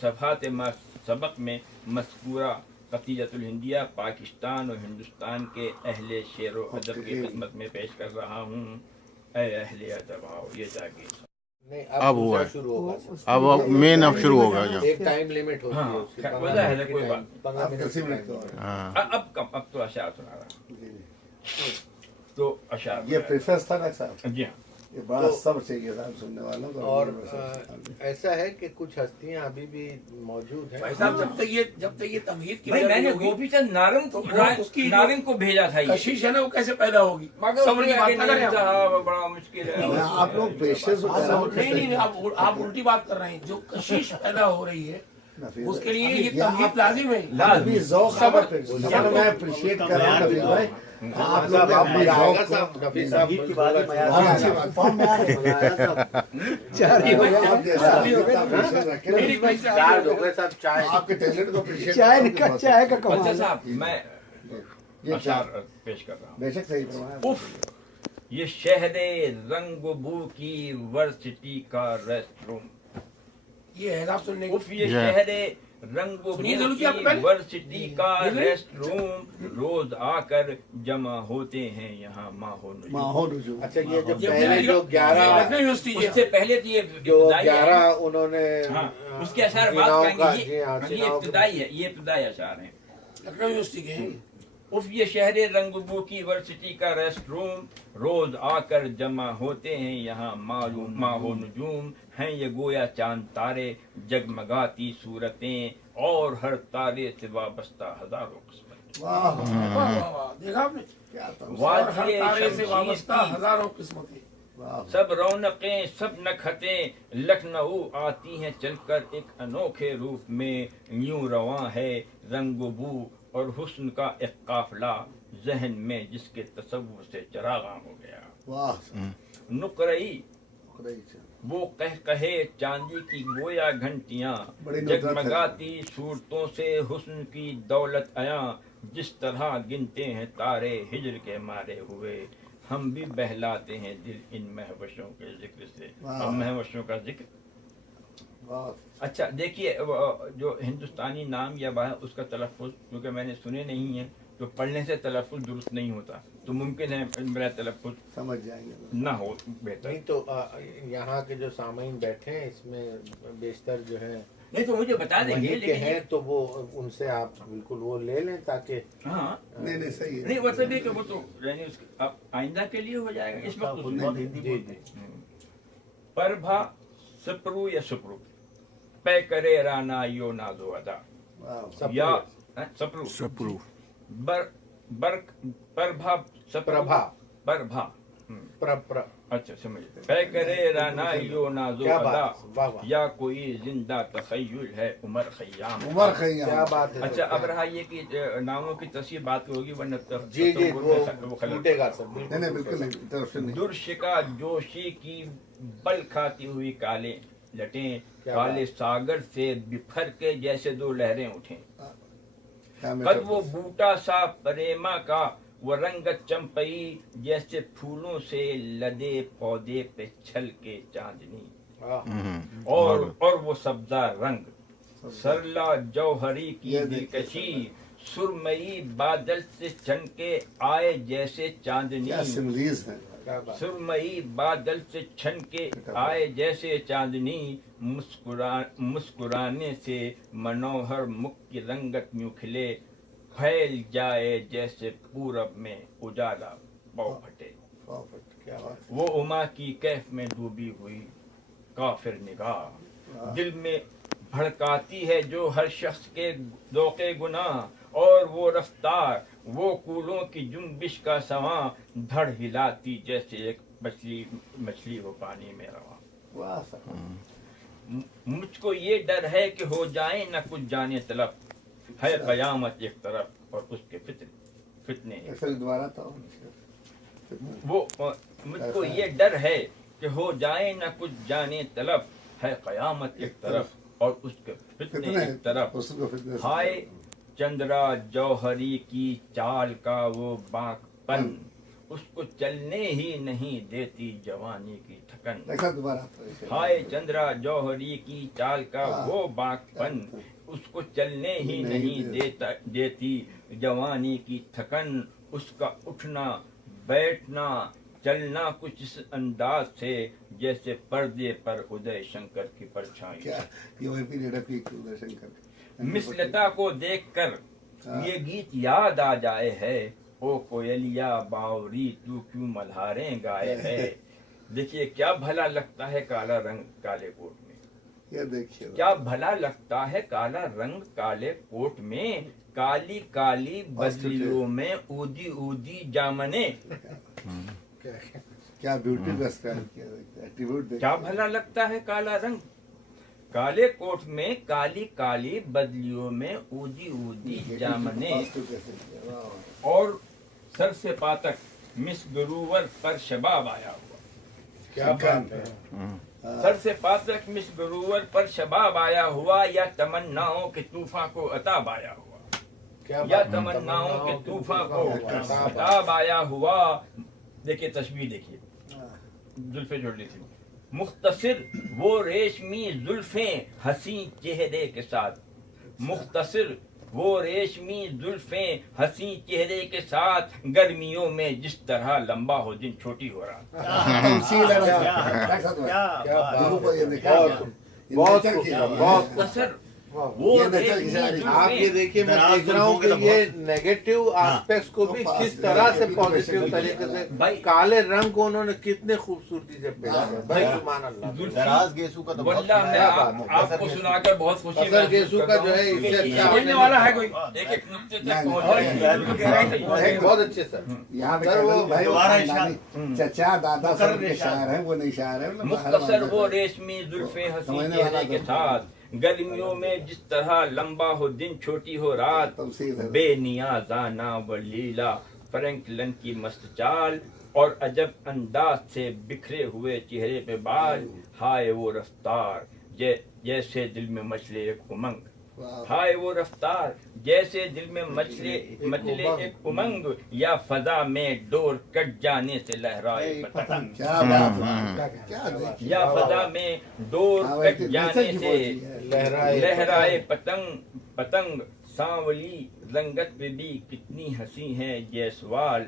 صفحات سبق میں مذکورہ قصیدۃ الہندیہ پاکستان اور ہندوستان کے اہل شعر و ادب کی خدمت میں پیش کر رہا ہوں۔ اے اہل ادب آؤ، یہ جاگے۔ نہیں، اب ہوا ہے، شروع ہوگا۔ اب مین اب شروع ہوگا یہاں۔ ایک ٹائم لیمٹ ہوتی ہے اس کی، ہاں، وجہ ہے کوئی بات، 15 منٹ اسی منٹ کا ہاں، اب تو اشعار سنا رہا ہوں، جی جی۔ تو اشعار یہ پریفیس تھا نا صاحب، جی ہاں۔ یہ بڑا صبر چاہیے صاحب سننے والوں کو، اور ایسا ہے کہ کچھ ہستیاں ابھی بھی موجود ہیں۔ بھائی صاحب جب تک یہ تمہید کی بھائی میں نے گوپی چند نارنگ کو بھیجا تھا، یہ کشش ہے نا وہ کیسے پیدا ہوگی؟ مگر صبر کی بات نہ کریں آپ۔ صاحب بڑا مشکل ہے۔ آپ لوگ پیشنس نہیں آپ الٹی بات کر رہے ہیں، جو کشش پیدا ہو رہی ہے اس کے لیے یہ تمہید لازم ہے۔ لازمی ذوق صبر میں اپریشیٹ کر رہا ہوں نبی بھائی، آپ لوگ اپنے ذوق کو نفی صاحب آپ کے ٹیلنٹ کو چائے کا اچھا صاحب، میں اشعار پیش کر رہا ہوں۔ بے شک صحیح فرمایا۔ اف، یہ شہر رنگ و بو کی ورسٹی کا ریسٹ روم، یہ ہے آپ سننے اف یہ شہر رنگ و بو سنیے ضرور کی کہ آپ پہلے- ورسٹی کا ریسٹ روم، روز آ کر جمع ہوتے ہیں یہاں ماحول۔ ماحول رجوع۔ اچھا، یہ جو پہلے جو 11 لکھنؤ یونیورسٹی اس سے پہلے تو یہ جو ابتدائی ہے۔ 11 انہوں نے ہاں، اس کے اشعار بات چناؤ کریں کا، گے، جی ہاں، یہ چناؤ کا- ابتدائی ہے، یہ ابتدائی اشعار ہیں۔ لکھنؤ یونیورسٹی کے ہیں۔ اف یہ شہر رنگ بو کی ورسٹی کا ریسٹ روم، روز آ کر جمع ہوتے ہیں یہاں معلوم ماہ و نجوم، ہیں یہ گویا چاند تارے جگمگاتی صورتیں، اور ہر تارے سے وابستہ ہزاروں قسمتیں۔ واہ واہ واہ واہ، دیکھا آپ نے؟ کیا اور ہر تارے سے وابستہ ہزاروں قسمتیں۔ واہ، سب رونقیں سب نکھتیں لکھنؤ آتی ہیں چل کر ایک انوکھے روپ میں، یوں رواں ہے رنگ و بو اور حسن کا ایک قافلہ، ذہن میں جس کے تصور سے چراغاں ہو گیا۔ واہ، نقرئی خدائی سے۔ وہ کہے چاندی کی گویا گھنٹیاں، بڑی ندرت ہے۔ جگمگاتی صورتوں سے حسن کی دولت عیاں، جس طرح گنتے ہیں تارے ہجر کے مارے ہوئے، ہم بھی بہلاتے ہیں دل ان مہوشوں کے ذکر سے۔ اب مہوشوں کا ذکر، واہ، اچھا دیکھیے جو ہندوستانی نام یا اس کا تلفظ کیونکہ میں نے سنے نہیں ہیں تو پڑھنے سے تلفظ درست نہیں ہوتا، تو ممکن ہے میرا تلفظ سمجھ جائیں گے۔ نہ ہو بہتر۔ نہیں تو یہاں کے جو سامعین بیٹھے ہیں اس میں بیشتر جو ہے نہیں تو مجھے بتا دیں گے، وہیں کے لیکن ہیں، تو وہ ان سے آپ بالکل وہ لے لیں تاکہ ہاں نہیں صحیح ہے۔ نہیں مطلب یہ کہ وہ تو یعنی اس اب آئندہ کے لیے ہو جائے گا، اس وقت جی جی پربھا سپرو یا سپرو، پے کرے رانا یو نازو ادا واہ یا سپرو سپرو بر برق پربھا پربھا پربھا پر اچھا سمجھ پے کرے رانا یو نازو کیا ادا بات ہے، واہ واہ یا کوئی زندہ تخیل ہے عمر خیام عمر کیا خیام بات ہے. اچھا اب رہا یہ کہ ناموں کی تصحیح بات ہوگی ورنہ جی جی وہ خلل ٹوٹے گا سر نہیں نہیں بالکل نہیں طرف سے نہیں درشکا جوشی کی بل کھاتی ہوئی کالے لٹیں کیا کالے بات. ساگر سے بکھر کے جیسے دو لہریں اٹھیں کیا قد میٹر وہ بوٹا سا پریما کا وہ رنگت چمپئی جیسے پھولوں سے لدے پودے پہ چھل کے چاندنی اور وہ سبزہ رنگ سرلا جوہری کی یہ دیکھیے دلکشی سرمئی بادل سے چن کے آئے جیسے چاندنی کیا سملیز ہے کیا بات. سرمئی بادل سے چھن کے آئے جیسے چاندنی مسکرانے سے منوہر مکھ کی رنگت یوں کھلے پھیل جائے جیسے پورب میں اجالا پاؤ پھٹے کیا بات. وہ اما کی کیف میں ڈوبی ہوئی کافر نگاہ دل میں بھڑکاتی ہے جو ہر شخص کے ذوقِ گناہ اور وہ رفتار وہ کولوں کی جنبش کا سواں دھڑ ہلاتی جیسے ایک مچھلی وہ پانی میں رواں واہ سر مجھ کو یہ ڈر ہے کہ ہو جائیں نہ کچھ جانے طلب ہے قیامت ایک طرف اور اس کے فتنے ایک ایسا دوبارہ تھا وہ مجھ کو یہ ڈر ہے کہ ہو جائے نہ کچھ جانے طلب ہے قیامت ایک طرف اور اس کے فتنے ایک طرف اس کو فتنے ہائے چندرا جوہری کی چال کا وہ باک پن اس کو چلنے ہی نہیں دیتی جوانی کی تھکن ایسا دوبارہ ہائے چندرا جوہری کی چال کا وہ باک پن اس کو چلنے ہی نہیں دیتی جوانی کی تھکن اس کا اٹھنا بیٹھنا چلنا کچھ اس انداز سے جیسے پردے پر ادے شنکر کی پرچھائی کیا یہ وہی پیریڈ ہے پیک ادے شنکر مس لتا کو دیکھ کر یہ گیت یاد آ جائے ہے او کوئلیا باوری تو کیوں ملہاریں گائے ہے دیکھیے کیا بھلا لگتا ہے کالا رنگ کالے کوٹ میں یہ دیکھیے کیا بھلا لگتا ہے کالا رنگ کالے کوٹ میں کالی کالی بدلیوں میں اودی اودی جامنے کیا بیوٹی کا اسپیل کیا ایٹریبیوٹ کیا بھلا لگتا ہے کالا رنگ کالے کوٹ میں کالی کالی بدلیوں میں اودی اودی جامنے اور سر سے پا تک مس گروور پر شباب آیا ہوا کیا بات ہے. سر سے پا تک مس گروور پر شباب آیا ہوا یا تمناؤں کے طوفان کو عطاب آیا ہوا کیا یا بات. تمناؤں کے طوفان کو عطاب آیا ہوا دیکھیے تشبیہ دیکھیے زلفیں جوڑ لی تھی مختصر وہ ریشمی زلفیں حسین چہرے کے ساتھ مختصر وہ ریشمی زلفیں حسین چہرے کے ساتھ گرمیوں میں جس طرح لمبا ہو دن چھوٹی ہو رہا تمثیل ہے بہت مختصر وہ آپ یہ دیکھیے میں دیکھ رہا ہوں کہ یہ نیگیٹو آسپیکٹس کو بھی کس طرح سے پازیٹیو طریقے سے کالے رنگ کو انہوں نے کتنے خوبصورتی سے پیدا کیا بھائی سبحان اللہ. دراز گیسو کا تو بہت واللہ میں آپ کو سنا کر بہت خوشی اثر گیسو کا جو ہے اس سے اچھا سمجھنے والا ہے کوئی ایک ایک نقطے تک پہنچ بہت اچھے سر. یہاں پہ چچا دادا سب کے شاعر ہیں وہ نہیں شاعر ہیں مختصر وہ ریشمی زلفیں حسین چہرے کے ساتھ گرمیوں میں جس طرح لمبا ہو دن چھوٹی ہو رات بے نیازانہ و لیلا فرینکلن کی مست چال اور عجب انداز سے بکھرے ہوئے چہرے پہ بال ہائے وہ رفتار جیسے دل میں مچلے ایک امنگ ہائے وہ رفتار جیسے دل میں مچلے ایک امنگ یا فضا میں ڈور کٹ جانے سے لہرائے پتنگ یا فضا میں ڈور کٹ جانے سے لہرائے پتنگ سانولی رنگت پہ بھی کتنی ہنسی ہے یہ سوال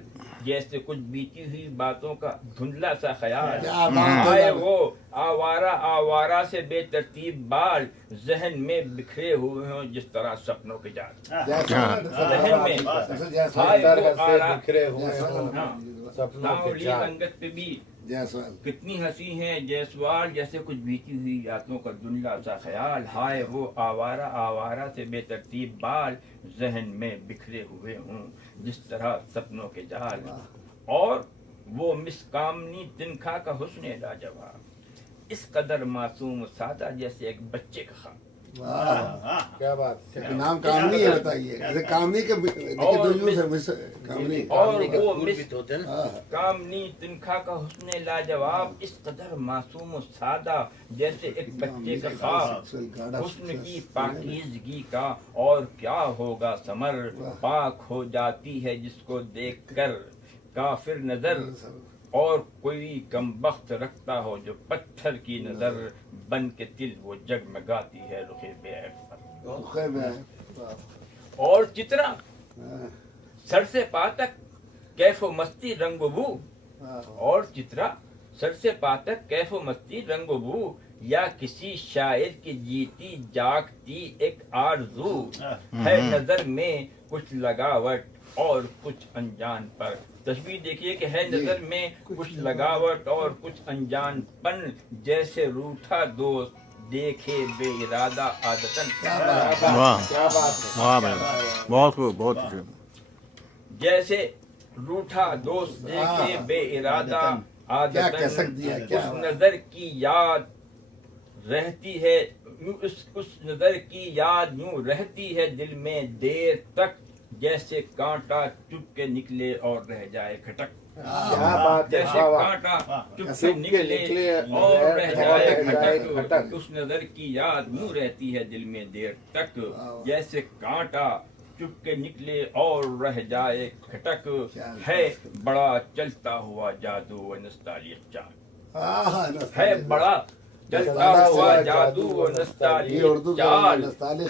جیسے کچھ بیتی ہوئی باتوں کا دھندلا سا خیال آئے وہ آوارہ سے بے ترتیب بال ذہن میں بکھرے ہوئے ہوں جس طرح سپنوں کے جال ذہن میں جیسا ہائے وہ بکھرے ہوئے سانولی رنگت پہ بھی جیسوال کتنی ہنسی ہیں جیسوال جیسے کچھ بیتی ہوئی یادوں کا دھندلا سا خیال، ہائے وہ آوارہ آوارہ سے بے ترتیب بال ذہن میں بکھرے ہوئے ہوں جس طرح سپنوں کے جال، اور وہ مسکامنی تنکھا کا حسن لاجواب اس قدر معصوم و سادہ جیسے ایک بچے کا خواب۔ کیا بات ہے، نام کامنی ہے بتائیے، ایسے کامنی کے کامنی اور وہ کامنی تنکھا کا حسن لاجواب اس قدر معصوم و سادہ جیسے ایک بچے کا خواب، حسن کی پاکیزگی کا اور کیا ہوگا ثمر، پاک ہو جاتی ہے جس کو دیکھ کر کافر نظر، اور کوئی کم بخت رکھتا ہو جو پتھر کی نظر، بن کے دل وہ جگمگاتی ہے رخ بے عیب پر۔ اور چترا سر سے پا تک کیف و مستی رنگ و بو، اور چترا سر سے پا تک کیف و مستی رنگ و بو، یا کسی شاعر کی جیتی جاگتی ایک آرزو، ہے نظر میں کچھ لگاوٹ اور کچھ انجان پر۔ تشبیہ دیکھیے کہ ہے نظر میں کچھ لگاوٹ اور کچھ انجان پن، جیسے روٹھا دوست دیکھے بے ارادہ عادتن۔ واہ بھائی، بہت خوب، بہت خوب۔ جیسے روٹھا دوست دیکھے بے ارادہ عادتن، اس اس نظر کی یاد رہتی ہے، اس نظر کی یاد یوں رہتی ہے دل میں دیر تک، جیسے کانٹا چپ کے نکلے اور رہ جائے کھٹک۔ کیا بات ہے، جیسے کانٹا چپ سے نکلے اور رہ جائے کھٹک، اس نظر کی یاد یوں رہتی ہے دل میں دیر تک، جیسے کانٹا چپ کے نکلے اور رہ جائے کھٹک، ہے بڑا چلتا ہوا جادو و نستعلیق چال، ہے بڑا چلتا ہوا جادو و نستعلیق چال،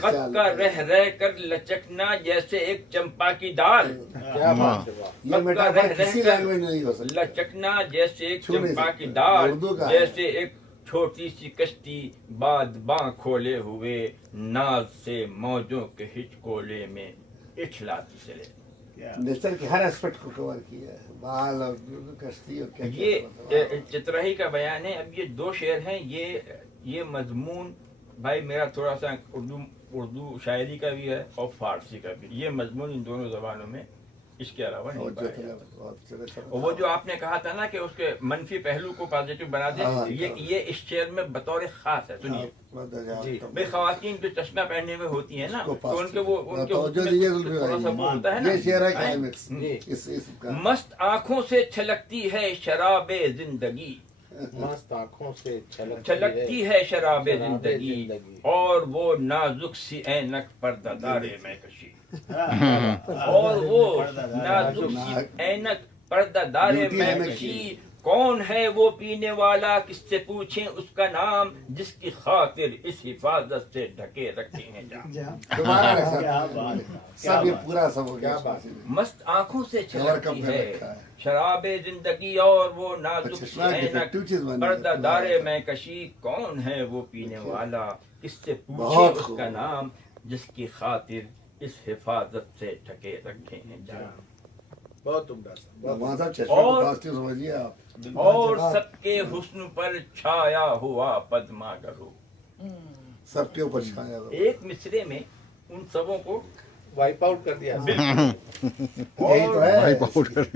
خط کا رہ رہ کر لچکنا جیسے ایک چمپا کی ڈال، کیا بات ہے، یہ میٹافر کسی لینگویج میں نہیں ہو سکتا۔ لچکنا جیسے ایک چمپا کی ڈال، جیسے ایک چھوٹی سی کشتی بادباں کھولے ہوئے، ناز سے موجوں کے ہچکولے میں اٹھلاتی چلے۔ نیچر کے ہر ایسپیکٹ کو کور کیا ہے، بال اور کشتی اور کیا یہ چتراہی کا بیان ہے۔ اب یہ دو شعر ہیں، یہ مضمون بھائی میرا تھوڑا سا اردو شاعری کا بھی ہے اور فارسی کا بھی، یہ مضمون ان دونوں زبانوں میں اس کے علاوہ نہیں پایا جاتا۔ اور وہ جو آپ نے کہا تھا نا کہ اس کے منفی پہلو کو پازیٹو بنا دیں، یہ اس شعر میں بطور خاص ہے۔ سنیے بھائی، خواتین جو چشمہ پہنے ہوئے ہوتی ہیں نا، تو ان کے تھوڑا سا وہ ہوتا ہے نا، مست آنکھوں سے چھلکتی ہے شراب زندگی، مست آنکھوں سے چھلکتی ہے شراب زندگی، اور وہ نازک سی اینک پردہ دارے میں کشی، اور وہ نازک سی اینک پردہ دارے میں کشی، کون ہے وہ پینے والا کس سے پوچھیں اس کا نام، جس کی خاطر اس حفاظت سے ڈھکے رکھے ہیں جام۔ سب یہ پورا سب ہو گیا۔ مست آنکھوں سے چھلکتی ہے شراب زندگی، اور وہ نازک سی اینک پردہ دارے میں کشی، کون ہے وہ پینے والا کس سے پوچھیں اس کا نام، جس کی خاطر اس حفاظت سے ڈھکے رکھے ہیں جام۔ بہت عمدہ اور سب کے حسن پر چھایا ہوا پدما کرو، سب کے اوپر چھایا ہوا، ایک مصرے میں ان سبوں کو وائپ آؤٹ کر دیا۔ یہی تو ہے۔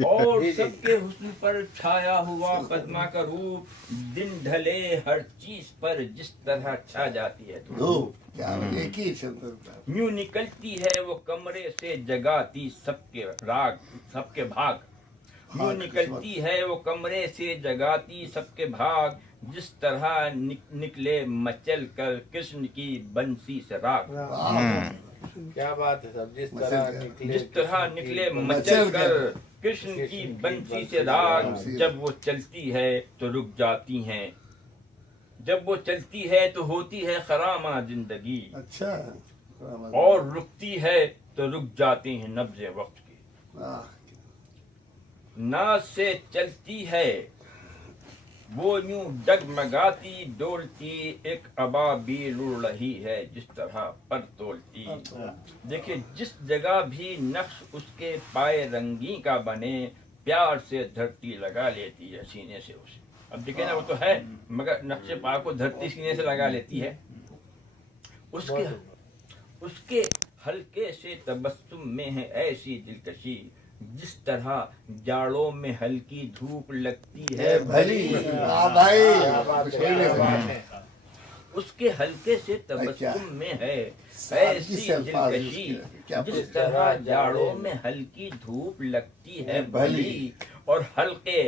اور سب کے حسن پر چھایا ہوا پدما کا روپ، دن ڈھلے ہر چیز پر جس طرح چھا جاتی ہے دھوپ، ایک ہی یوں نکلتی ہے وہ کمرے سے جگاتی سب کے راگ سب کے بھاگ، یوں نکلتی ہے وہ کمرے سے جگاتی سب کے بھاگ، جس طرح نکلے مچل کر کشن کی بنسی سے راگ۔ کیا بات ہے سب، جس طرح نکلے مچل کر کشن کی بنسی سے راگ، جب وہ چلتی ہے تو رک جاتی ہیں، جب وہ چلتی ہے تو ہوتی ہے خرامہ زندگی، اچھا، اور رکتی ہے تو رک جاتے ہیں نبض وقت کی، ناز سے چلتی ہے وہ یوں ڈگمگاتی ڈولتی، ایک ابابیل اڑ رہی ہے جس طرح پر تولتی۔ دیکھیں جس جگہ بھی نقش اس کے پائے رنگی کا بنے، پیار سے دھرتی لگا لیتی ہے سینے سے اسے۔ اب دیکھیں نا وہ تو ہے مگر نقش پا کو دھرتی سینے سے لگا لیتی ہے. اس کے ہلکے سے تبسم میں ہے ایسی دلکشی جس طرح جاڑوں میں ہلکی دھوپ لگتی ہے بھلی. اس کے ہلکے سے تبسم میں ہے ایسی دلکشی جس طرح جاڑوں میں ہلکی دھوپ لگتی ہے بھلی. اور حلقے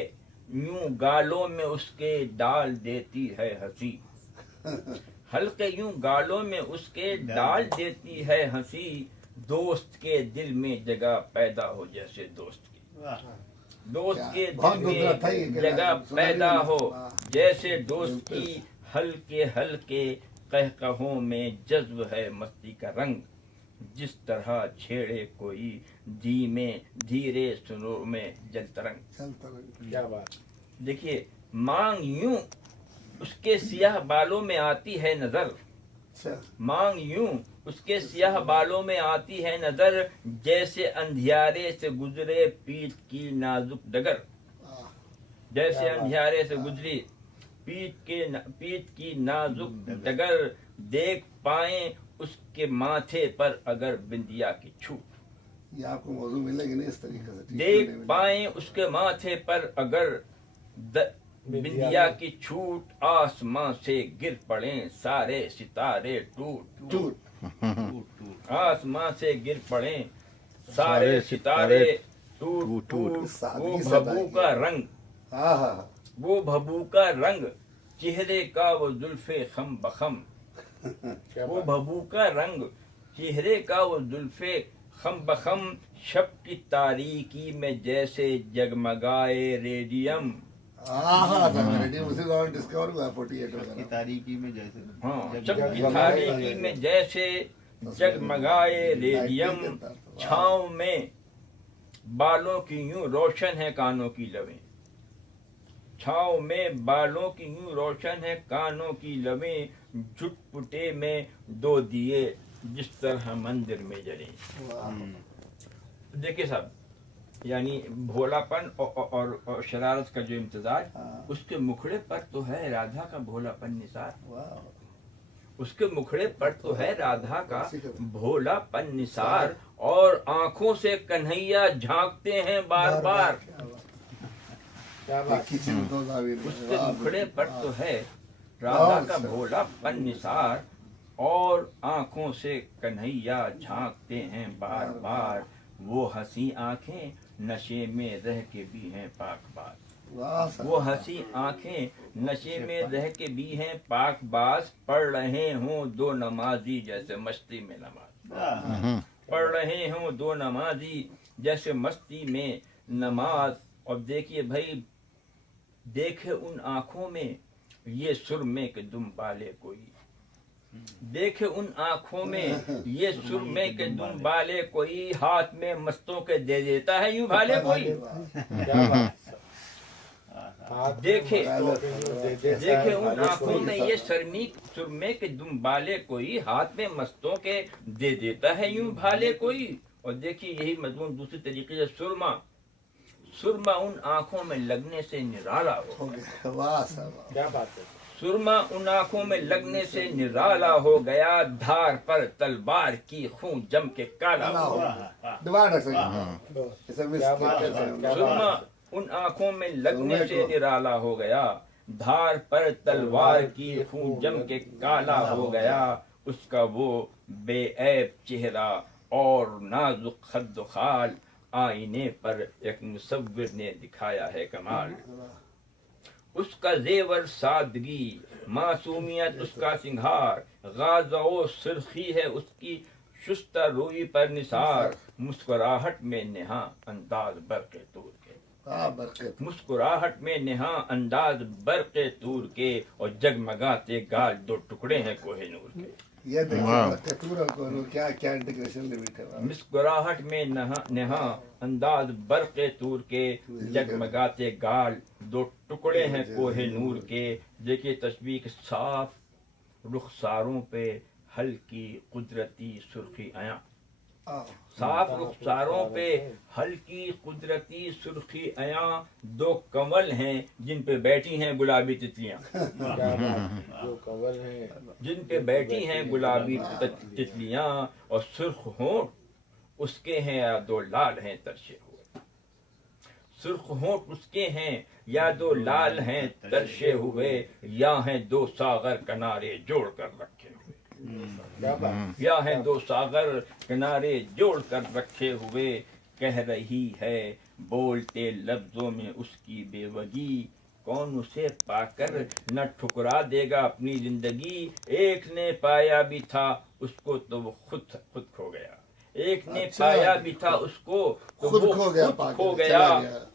یوں گالوں میں اس کے ڈال دیتی ہے ہنسی. حلقے یوں گالوں میں اس کے ڈال دیتی ہے ہنسی. دوست کے دل میں جگہ پیدا ہو جیسے دوست کی. دوست کے دل میں جگہ پیدا ہو جیسے دوست کی. ہلکے ہلکے قہقہوں میں جذب ہے مستی کا رنگ جس طرح چھیڑے کوئی دھیمے دھیرے سنور میں جل ترنگ. کیا بات. دیکھیے مانگ یوں اس کے سیاہ بالوں میں آتی ہے نظر. مانگ یوں اس کے سیاہ بالوں میں آتی ہے نظر جیسے اندھیارے سے گزرے پیٹ کی نازک ڈگر. جیسے اندھیارے سے گزری پیٹ کی نازک ڈگر. دیکھ پائیں اس کے ماتھے پر اگر بندیا کی چھوٹ. یہ آپ کو موضوع ملے گی نہیں اس طریقے سے. دیکھ پائیں اس کے ماتھے پر اگر بندیا کی چھوٹ. آسمان سے گر پڑیں سارے ستارے ٹوٹ ٹوٹ. آسمان سے گر پڑیں سارے ستارے ٹوٹ ٹوٹ. وہ بھبو کا رنگ وہ بھبو کا رنگ چہرے کا وہ زلف خم بخم. وہ بھبو کا رنگ چہرے کا وہ زلف خم بخم. شب کی تاریکی میں جیسے جگمگائے ریڈیم. تاریکی میں جیسے شب کی تاریکی میں جیسے جگمگائے ریڈیم. چھاؤں میں بالوں کی یوں روشن ہے کانوں کی لویں. چھاؤں میں بالوں کی یوں روشن ہے کانوں کی لویں. جھٹ پٹے میں دو دیے جس طرح مندر میں جلیں. دیکھیے صاحب یعنی بھولا پن اور شرارت کا جو امتزاج اس کے مکھڑے پر تو ہے رادھا کا بھولا پن نثار. اس کے مکھڑے پر تو ہے رادھا کا بھولا پن نثار. اور آنکھوں سے کنہیا جھانکتے ہیں بار بار. اس کے مکھڑے پر تو ہے رادھا کا بھولا پن نثار. اور آنکھوں سے کنہیا جھانکتے ہیں بار بار. وہ ہنسی آنکھیں نشے میں رہ کے بھی ہیں پاک باز. وہ ہنسی آنکھیں نشے میں رہ کے بھی ہیں پاک باز. پڑھ رہے ہوں دو نمازی جیسے مستی میں نماز. پڑھ رہے ہوں دو نمازی جیسے مستی میں نماز. اور دیکھیے بھائی دیکھے ان آنکھوں میں یہ سرمے کے دم بالے کوئی. دیکھے ان آنکھوں میں یہ سرمے کے دم بالے کوئی. ہاتھ میں مستوں کے دے دیتا ہے یوں بھالے کوئی. دیکھے ان آنکھوں میں یہ سرمے کے دم بالے کوئی. ہاتھ میں مستوں کے دے دیتا ہے یوں بھالے کوئی. اور دیکھیے یہی مضمون دوسری طریقے سے سرما ان آنکھوں میں لگنے سے نرالا ہو گیا. کیا بات ہے. سرما ان آنکھوں میں لگنے سے نرالا ہو گیا. دھار پر تلوار کی خون جم کے کالا ہو گیا. سرما ان آنکھوں میں لگنے سے نرالا ہو گیا. دھار پر تلوار کی خون جم کے کالا ہو گیا. اس کا وہ بے عیب چہرہ اور نازک خد و خال آئینے پر ایک مصور نے دکھایا ہے کمال. اس کا زیور سادگی معصومیت اس کا سنگھار. غازہ و سرخی ہے اس کی شستہ روئی پر نثار. مسکراہٹ میں نہاں انداز برق طور کے. مسکراہٹ میں نہاں انداز برق طور کے. اور جگمگاتے گال دو ٹکڑے ہیں کوہ نور کے. مسکراہٹ میں نہاں انداز برق طور کے. جگمگاتے گال دو ٹکڑے ہیں کوہ نور کے. دیکھیے تشبیہ کے صاف رخساروں پہ ہلکی قدرتی سرخی آیا. صاف رخساروں پہ ہلکی قدرتی سرخی عیاں دو کنول ہیں جن پہ بیٹھی ہیں گلابی تتلیاں، جو کنول ہیں جن پہ بیٹھی ہیں گلابی تتلیاں، اور سرخ ہونٹ اس کے ہیں یا دو لال ہیں ترشے ہوئے، سرخ ہونٹ اس کے ہیں یا دو لال ہیں ترشے ہوئے، یا ہیں دو ساغر کنارے جوڑ کر رکھے ہوئے، یا ہیں دو ساغر کنارے جوڑ کر رکھے ہوئے، کہہ رہی ہے بولتے لفظوں میں اس کی بے وگی، کون اسے پا کر نہ ٹھکرا دے گا اپنی زندگی، ایک نے پایا بھی تھا اس کو تو وہ خود کھو گیا، ایک نے پایا بھی تھا اس کو تو وہ کھو گیا،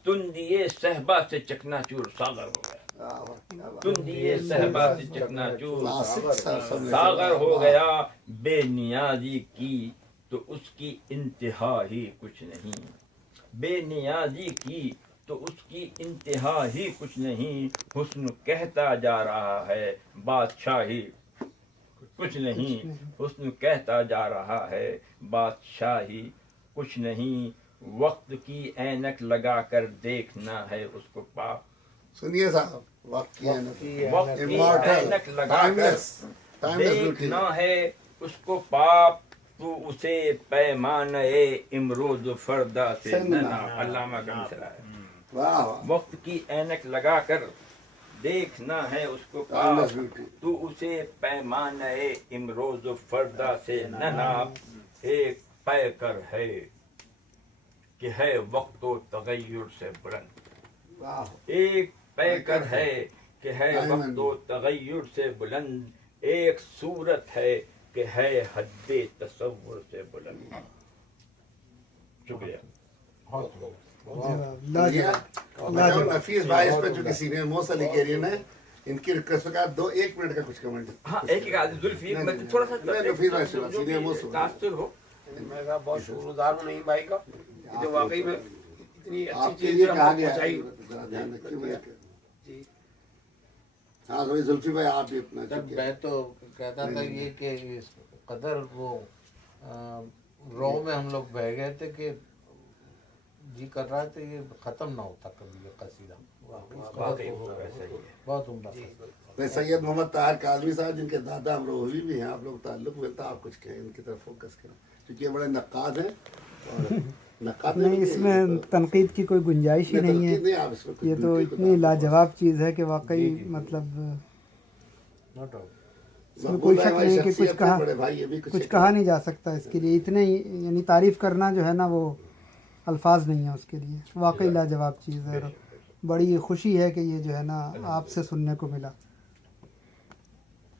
تندیے صحبا سے چکنا چور ساغر ہو گیا، تندیے صحبا سے چکنا چور ساغر ہو گیا، بے نیازی کی تو اس کی انتہا ہی کچھ نہیں، بے نیازی کی تو اس کی انتہا ہی کچھ نہیں، حسن کہتا جا رہا ہے بادشاہی کچھ نہیں، حسن کہتا جا رہا ہے بادشاہی کچھ نہیں، وقت کی اینک لگا کر دیکھنا ہے اس کو پاک، سنیے صاحب، وقت کی وقت کی اینک لگا کر دیکھنا ہے اس کو پاک، تو اسے پیمانۂ امروز و فردا سے نہ ناپ، علامہ کا مصرع ہے، وقت کی اینک لگا کر دیکھنا ہے اس کو پاک، تو اسے پیمانۂ امروز و فردا سے نہ ناپ، ایک پے کر ہے کہ ہے وقت و تغیر سے بلند، ایک پے کر ہے کہ ہے وقت و تغیر سے بلند، ایک صورت ہے کہ ہے حد تصور سے بلند۔ شکریہ۔ نفیس بھائی اس پہ چونکہ سینئر موسٹ علی کیرین ہے، ان کی ریکویسٹ کا 1 منٹ کا کچھ کمنٹ۔ ہاں ایک آدمی زلفی تھوڑا سا سینئر موسٹ تاثر ہو، میں بہت شکر گزار ہوں نہیں بھائی کا، جو واقعی میں اتنی آپ اچھی کے چیز لیے ہم کہا کو گیا پہنچائی۔ ہاں تو زلفی بھائی آپ بھی اپنا میں تو کہتا تھا یہ کہ اس قدر وہ رو میں ہم لوگ بہ گئے تھے کہ جی کر رہا تھا یہ ختم نہ ہوتا کبھی یہ قصیدہ، بہت عمدہ۔ سید محمد طاہر کالوی صاحب جن کے دادا امروہوی بھی ہیں، آپ لوگ تعلق ہوئے تھا، آپ کچھ کہیں ان کی طرف فوکس کریں کیونکہ یہ بڑے نقاد ہیں، اور نقاد نہیں اس میں تنقید کی کوئی گنجائش ہی نہیں ہے، یہ تو اتنی لاجواب چیز ہے کہ واقعی مطلب اس میں کوئی شک نہیں کہ کچھ کہا نہیں جا سکتا اس کے لیے، اتنے یعنی تعریف کرنا جو ہے نا وہ الفاظ نہیں ہیں اس کے لیے، واقعی لاجواب چیز ہے، اور بڑی خوشی ہے کہ یہ جو ہے نا آپ سے سننے کو ملا،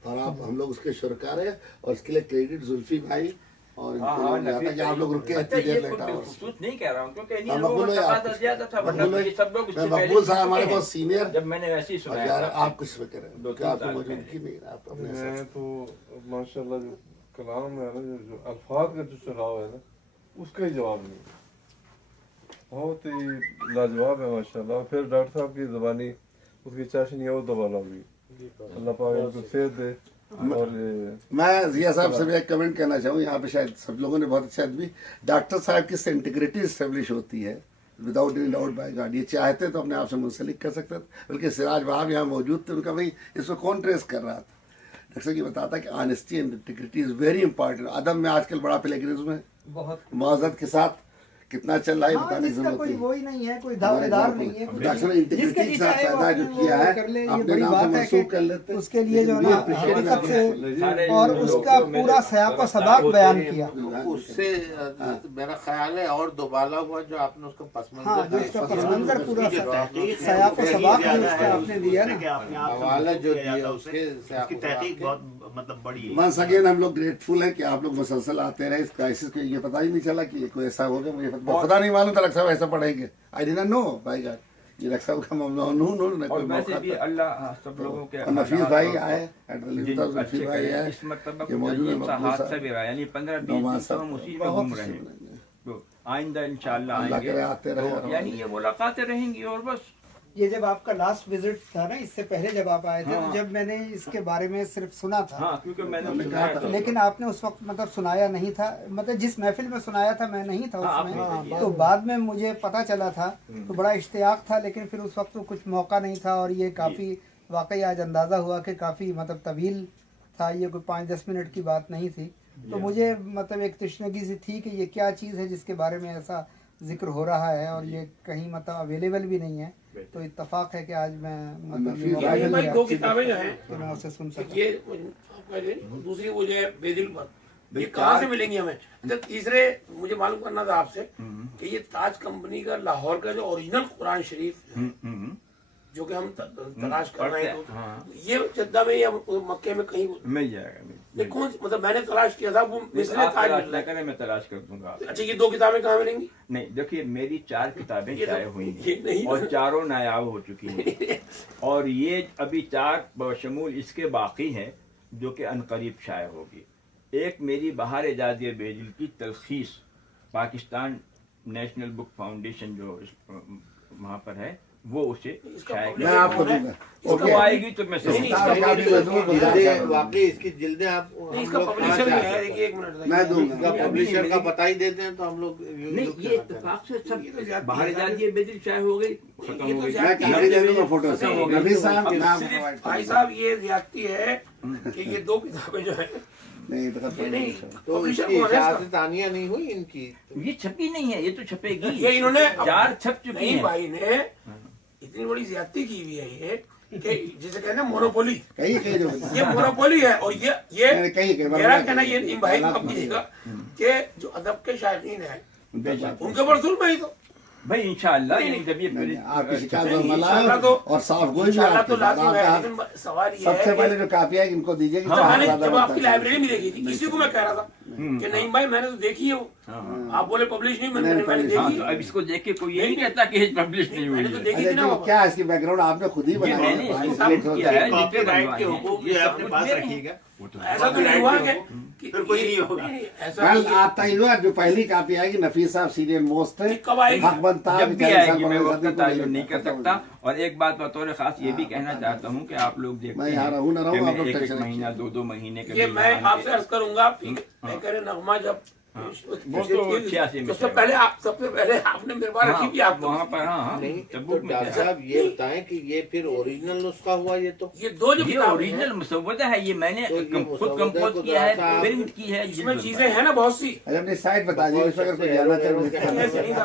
اور آپ ہم لوگ اس کے شرکا رہے، اور اس کے لیے کریڈٹ زلفی بھائی اور کہ آپ لوگ رکے اتنی دیر لیٹا ہوا۔ خصوص نہیں کہہ رہا ہوں کیونکہ مقبول صاحب ہمارے بہت سینئر، جب میں نے ویسے ہی سنا آپ کچھ فکر ہے کہ آپ کی موجودگی نہیں، آپ اپنے میں تو ماشاء اللہ جو کلام میں ہے نا، جو الفاظ کا جو چڑھاؤ ہے نا اس کا ہی جواب نہیں، بہت ہی لاجواب ہے ماشاء اللہ۔ پھر ڈاکٹر صاحب کی زبانی اس کی چاشنی اور دوبارہ ہوئی، اللہ پاک ان کو صحت دے۔ اور میں ضیاء صاحب سے بھی ایک کمنٹ کہنا چاہوں، یہاں پہ شاید سب لوگوں نے بہت اچھا بھی، ڈاکٹر صاحب کی سینٹیگریٹی اسٹیبلش ہوتی ہے without any doubt by God, یہ چاہتے تو اپنے آپ سے منسلک کر سکتے تھے، بلکہ سراج بہاب یہاں موجود تھے، ان کا بھائی اس کو کون ٹریس کر رہا تھا، ڈاکٹر صاحب یہ بتاتا کہ honesty and integrity is very important. ادب میں آج کل بڑا پلیگرزم ہے، بہت معذرت کے ساتھ کتنا چل رہا ہے بتانے کی جس کا ضرورت کوئی نہیں، وہی نہیں ہے، کوئی دعوے دار نہیں ہے، ڈاکٹر نے انٹیگریٹی کے ساتھ پیدا جو کیا ہے اپنے نام سے منسوخ کر لیتے، اس کے لیے جو نا حقیقت سے اور اس کا پورا سیاق و سباق بیان کیا، اس سے میرا خیال ہے اور دوبالا ہوا جو آپ نے اس کا پس ہاں منظر جو اس کا پس منظر پورا سیاق و سباق جو اس کا آپ نے دیا نا، حوالہ جو دیا اس کے اس کی تحقیق بہت مطلب بڑی ہے۔ ونس اگین ہم لوگ گریٹفل ہیں کہ آپ لوگ مسلسل آتے رہے، اس کرائسس کو یہ پتہ ہی نہیں چلا کہ کوئی ایسا ہوگا، مجھے خدا نہیں معلوم تھا ڈاکٹر صاحب ایسا پڑھیں گے، آئی ڈڈنٹ نو بائی گاڈ، یہ ڈاکٹر صاحب کا معاملہ اور ویسے بھی اللہ سب لوگوں کے نفیس بھائی آئے، زلفی بھائی آئے، اس مرتبہ یہ موجود ہے، مقبول حادثہ صاحب بھی رہا، یعنی 15-20 دن تو ہم اسی میں گھوم رہے ہیں، تو آئندہ انشاءاللہ اللہ آئیں کرے گے، آتے رہے، یعنی یہ ملاقاتیں رہیں گی اور بس یہ جب آپ کا لاسٹ وزٹ تھا نا، اس سے پہلے جب آپ آئے تھے، تو جب میں نے اس کے بارے میں صرف سنا تھا، ہاں کیونکہ میں نے سنا تھا، لیکن آپ نے اس وقت مطلب سنایا نہیں تھا، مطلب جس محفل میں سنایا تھا میں نہیں تھا اس میں، تو بعد میں مجھے پتا چلا تھا تو بڑا اشتیاق تھا، لیکن پھر اس وقت کچھ موقع نہیں تھا، اور یہ کافی واقعی آج اندازہ ہوا کہ کافی مطلب طویل تھا، یہ کوئی 5-10 منٹ کی بات نہیں تھی، تو مجھے مطلب ایک تشنگی سی تھی کہ یہ کیا چیز ہے جس کے بارے میں ایسا ذکر ہو رہا ہے، اور یہ کہیں مطلب اویلیبل بھی نہیں ہے، تو اتفاق ہے کہ آج میں مطلب بھائی 2 کتابیں جو ہیں کہ میں اسے سن سکتا یہ آپ کا دوسری وہ جو ہے بے دل پر، یہ کہاں سے ملیں گی ہمیں؟ اچھا تیسرے مجھے معلوم کرنا تھا آپ سے کہ یہ تاج کمپنی کا لاہور کا جو اوریجنل قرآن شریف جو کہ ہم تلاش کر رہے ہیں، تو یہ جدہ میں یا مکے میں کہیں مل جائے گا، یہ کون مطلب میں نے تلاش کیا تھا وہ مثل تاج مل رہا ہے۔ کریں میں تلاش کر دوں گا۔ اچھا یہ 2 کتابیں کہاں ملیں گی؟ نہیں دیکھیے میری 4 کتابیں شائع ہوئی یہ ہیں نہیں اور چاروں نایاب ہو چکی ہیں، اور یہ ابھی 4 بشمول اس کے باقی ہیں جو کہ عنقریب شائع ہوگی۔ ایک میری بہار اعجازیہ بے دل کی تلخیص پاکستان نیشنل بک فاؤنڈیشن جو وہاں پر ہے وہ اسے شائع میں آپ کو دوں گا، وہ آئے گی تو میں واقعی اس کی جلدیں آپ اس کا پبلشر بھی ہے، دیکھیے 1 منٹ میں دوں گا، پبلشر کا پتہ ہی دیتے ہیں تو ہم لوگ نہیں، یہ اتفاق سے سب بہار اعجازیہ بے دل شائع ہو گئی، ختم ہو گئی۔ میں کہانی دے دوں گا فوٹو سے، نبی صاحب نام بھائی صاحب یہ زیادتی ہے کہ یہ 2 کتابیں جو ہیں نہیں یہ نہیں تو اس کی اشاعت ثانیہ نہیں ہوئی ان کی، یہ چھپی نہیں ہے، یہ تو چھپے گی، یہ انہوں نے 4 چھپ چکی نہیں ہیں۔ بھائی نے اتنی بڑی زیادتی کی ہوئی ہے یہ کہ جسے کہتے ہیں مونوپولی، کہیں جو یہ مونوپولی ہے، اور یہ کہیں میرا کہنا یہ نہیں بھائی آپ کیجیے گا کہ جو ادب کے شائقین ہیں ان کے برسول میں ہی تو بھائی انشاءاللہ جب یہ آپ کی شکایت ملا اور صاف گوئی بھی انشاءاللہ آپ تو کے ساتھ، لازم ہے، آپ لیکن سوال یہ سب سے ہے پہلے جو کاپیاں ان کو دیجیے کہ میں نے زیادہ جب آپ کی بہتر ہے۔ لائبریری میں دیکھی تھی اسی کو میں کہہ رہا تھا کہ نہیں بھائی میں نے تو دیکھی ہے وہ، آپ بولے پبلش نہیں، میں نے ہاں دیکھی تو اب اس کو دیکھ کے کوئی یہ نہیں کہتا کہ پبلش نہیں میں ہوئی نے تو ہے۔ دیکھی تھی نا جو وہ۔ کیا اس کی بیک گراؤنڈ آپ نے خود ہی یہ میں نے اس کو بنایا ثابت کیا ہے، کاپی رائٹ کے یہ حقوق سب یہ اپنے کچھ پاس میرے رکھیے گا، ایسا تو نہیں ہوا کہ پھر کوئی نہیں ہوگا۔ ایسا کل آپ تھا جو پہلی کاپی آئے گی نفیس صاحب سیریل موسٹ تھے، کب آئے گی؟ حق بنتا جب بھی آئے گی میں وقت تعین نہیں کر سکتا، اور ایک بات بطور خاص یہ بھی کہنا چاہتا ہوں کہ آپ لوگ دیکھتے میں یہاں رہوں نہ ہیں رہوں، کہ آپ میں لوگ 1 ٹینشن مہینہ 2 مہینے کے یہ میں آپ سے عرض کروں گا میں کہہ رہے نغمہ جب وہ تو 86 میں سب سے پہلے آپ نے میرے پاس رکھی بھی آپ وہاں پر ہاں نہیں تو تبوک میں ڈاکٹر صاحب یہ بتائیں کہ یہ پھر اوریجنل نسخہ ہوا، یہ تو یہ 2 جو یہ کتابیں ہیں اوریجنل مسودہ ہے، یہ میں نے تو یہ خود مسودہ کمپوز کو کیا ہے، ذرا سا پرنٹ کی ہے، اس میں چیزیں ہیں نا بہت سی، اچھا اپنی سائٹ بتا دیجیے اس اگر کوئی جانا ایسے نہیں تھا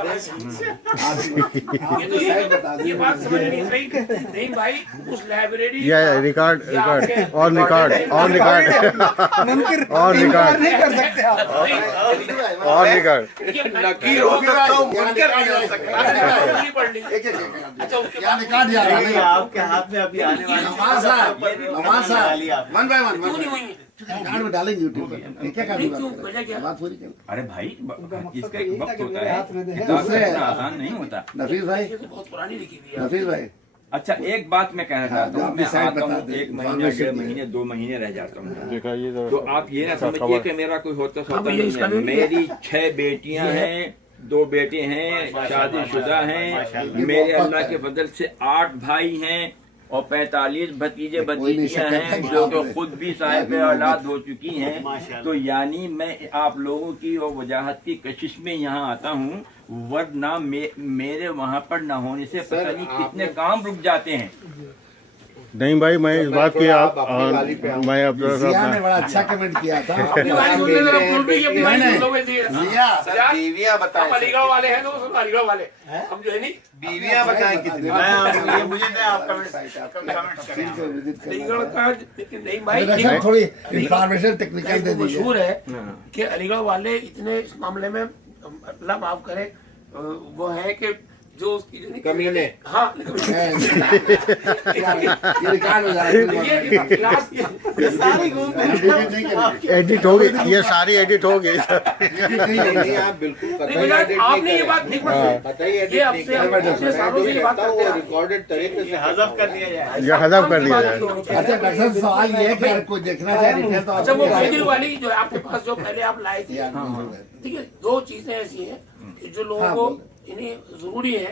یہ تو سائٹ بتا یہ دیجیے بات سمجھ نہیں رہی نہیں بھائی اس لائبریری ریکارڈ اور ریکارڈ اور ریکارڈ اور ریکارڈ نہیں کر سکتے آپ۔ اور ریکارڈ نکیر ہو سکتا ہوں، منکر نہیں ہو سکتا۔ یہاں ریکارڈ جا رہا ہے آپ کے ہاتھ میں ابھی آنے والی نواز صاحب ڈالی آپ ون بائی ون کیوں نہیں ہوئی کارڈ میں ڈالیں گے یوٹیوب پہ کیا کارڈ کیوں وجہ کیا؟ بات پوری کریں ارے بھائی اس کا ایک وقت ہوتا میرے ہے، ہاتھ میں دے۔ کتاب لکھنا آسان نہیں ہوتا۔ نفیس بھائی یہ تو بہت پرانی لکھی ہوئی ہے۔ نفیس بھائی اچھا ایک بات میں کہنا چاہتا ہوں، اپنی میں سائٹ آتا بتا ہوں دیں، 1 مہینہ انفارمیشن 1.5 دیں۔ مہینے 2 مہینے رہ جاتا ہوں، دکھائیے ذرا۔ تو آپ یہ نہ سمجھیے کہ میرا کوئی ہوتا اب یہ اس نہیں کا ہے، بھی- میری 6 بیٹیاں ہیں، 2 بیٹے ہیں، شادی شدہ ہیں، میرے اللہ کے فضل سے 8 بھائی ہیں اور 45 بھتیجے بھتیجیاں ہیں جو تو خود بھی صاحب اولاد ہو چکی ہیں۔ تو یعنی میں آپ لوگوں کی اور وجاہت کی کشش میں یہاں آتا ہوں، ورنہ میرے وہاں پر نہ ہونے سے پتہ نہیں کتنے کام رک جاتے ہیں۔ نہیں بھائی میں اس بات کی آپ اپنی والی پہ آؤں۔ میں عبداللہ ضیاء نے صاحب بڑا اچھا کمنٹ کیا تھا اپنی والی بول رہے ہیں، بول رہی ہے اپنی والی بول رہے ہیں۔ ضیاء سر بیویاں بتائیں، ہم علی گڑھ والے ہیں تو سب علی گڑھ والے ہم جو ہے نہیں بیویاں بتائیں کتنی؟ یہ مجھے آپ علی گڑھ کا نہیں بھائی کا تھوڑی انفارمیشن ٹیکنیکل دے دیجیے۔ مشہور ہے کہ علی گڑھ والے اتنے اس معاملے میں اللہ معاف کرے وہ ہے کہ جو اس کی جو نہیں کمینے ہاں یہ ریکارڈ ہو جائے ایڈٹ ہوگی، یہ ساری ایڈٹ ہوگی۔ نہیں آپ بالکل آپ نے یہ بات نہیں بتائیے یہ آپ سے اپنے سالوں سے یہ بات کرتے ہیں ریکارڈڈ طریقے سے حذف کر دیا جائے۔ یہ حذف کر دیا جائے۔ اچھا ڈاکٹر صاحب سوال یہ ہے کہ اگر کوئی دیکھنا چاہے ڈیٹیل تو اچھا وہ فیدل والی جو آپ کے پاس جو پہلے آپ لائے تھے ٹھیک ہے 2 چیزیں ایسی ہیں کہ جو لوگوں کو انہیں ضروری ہے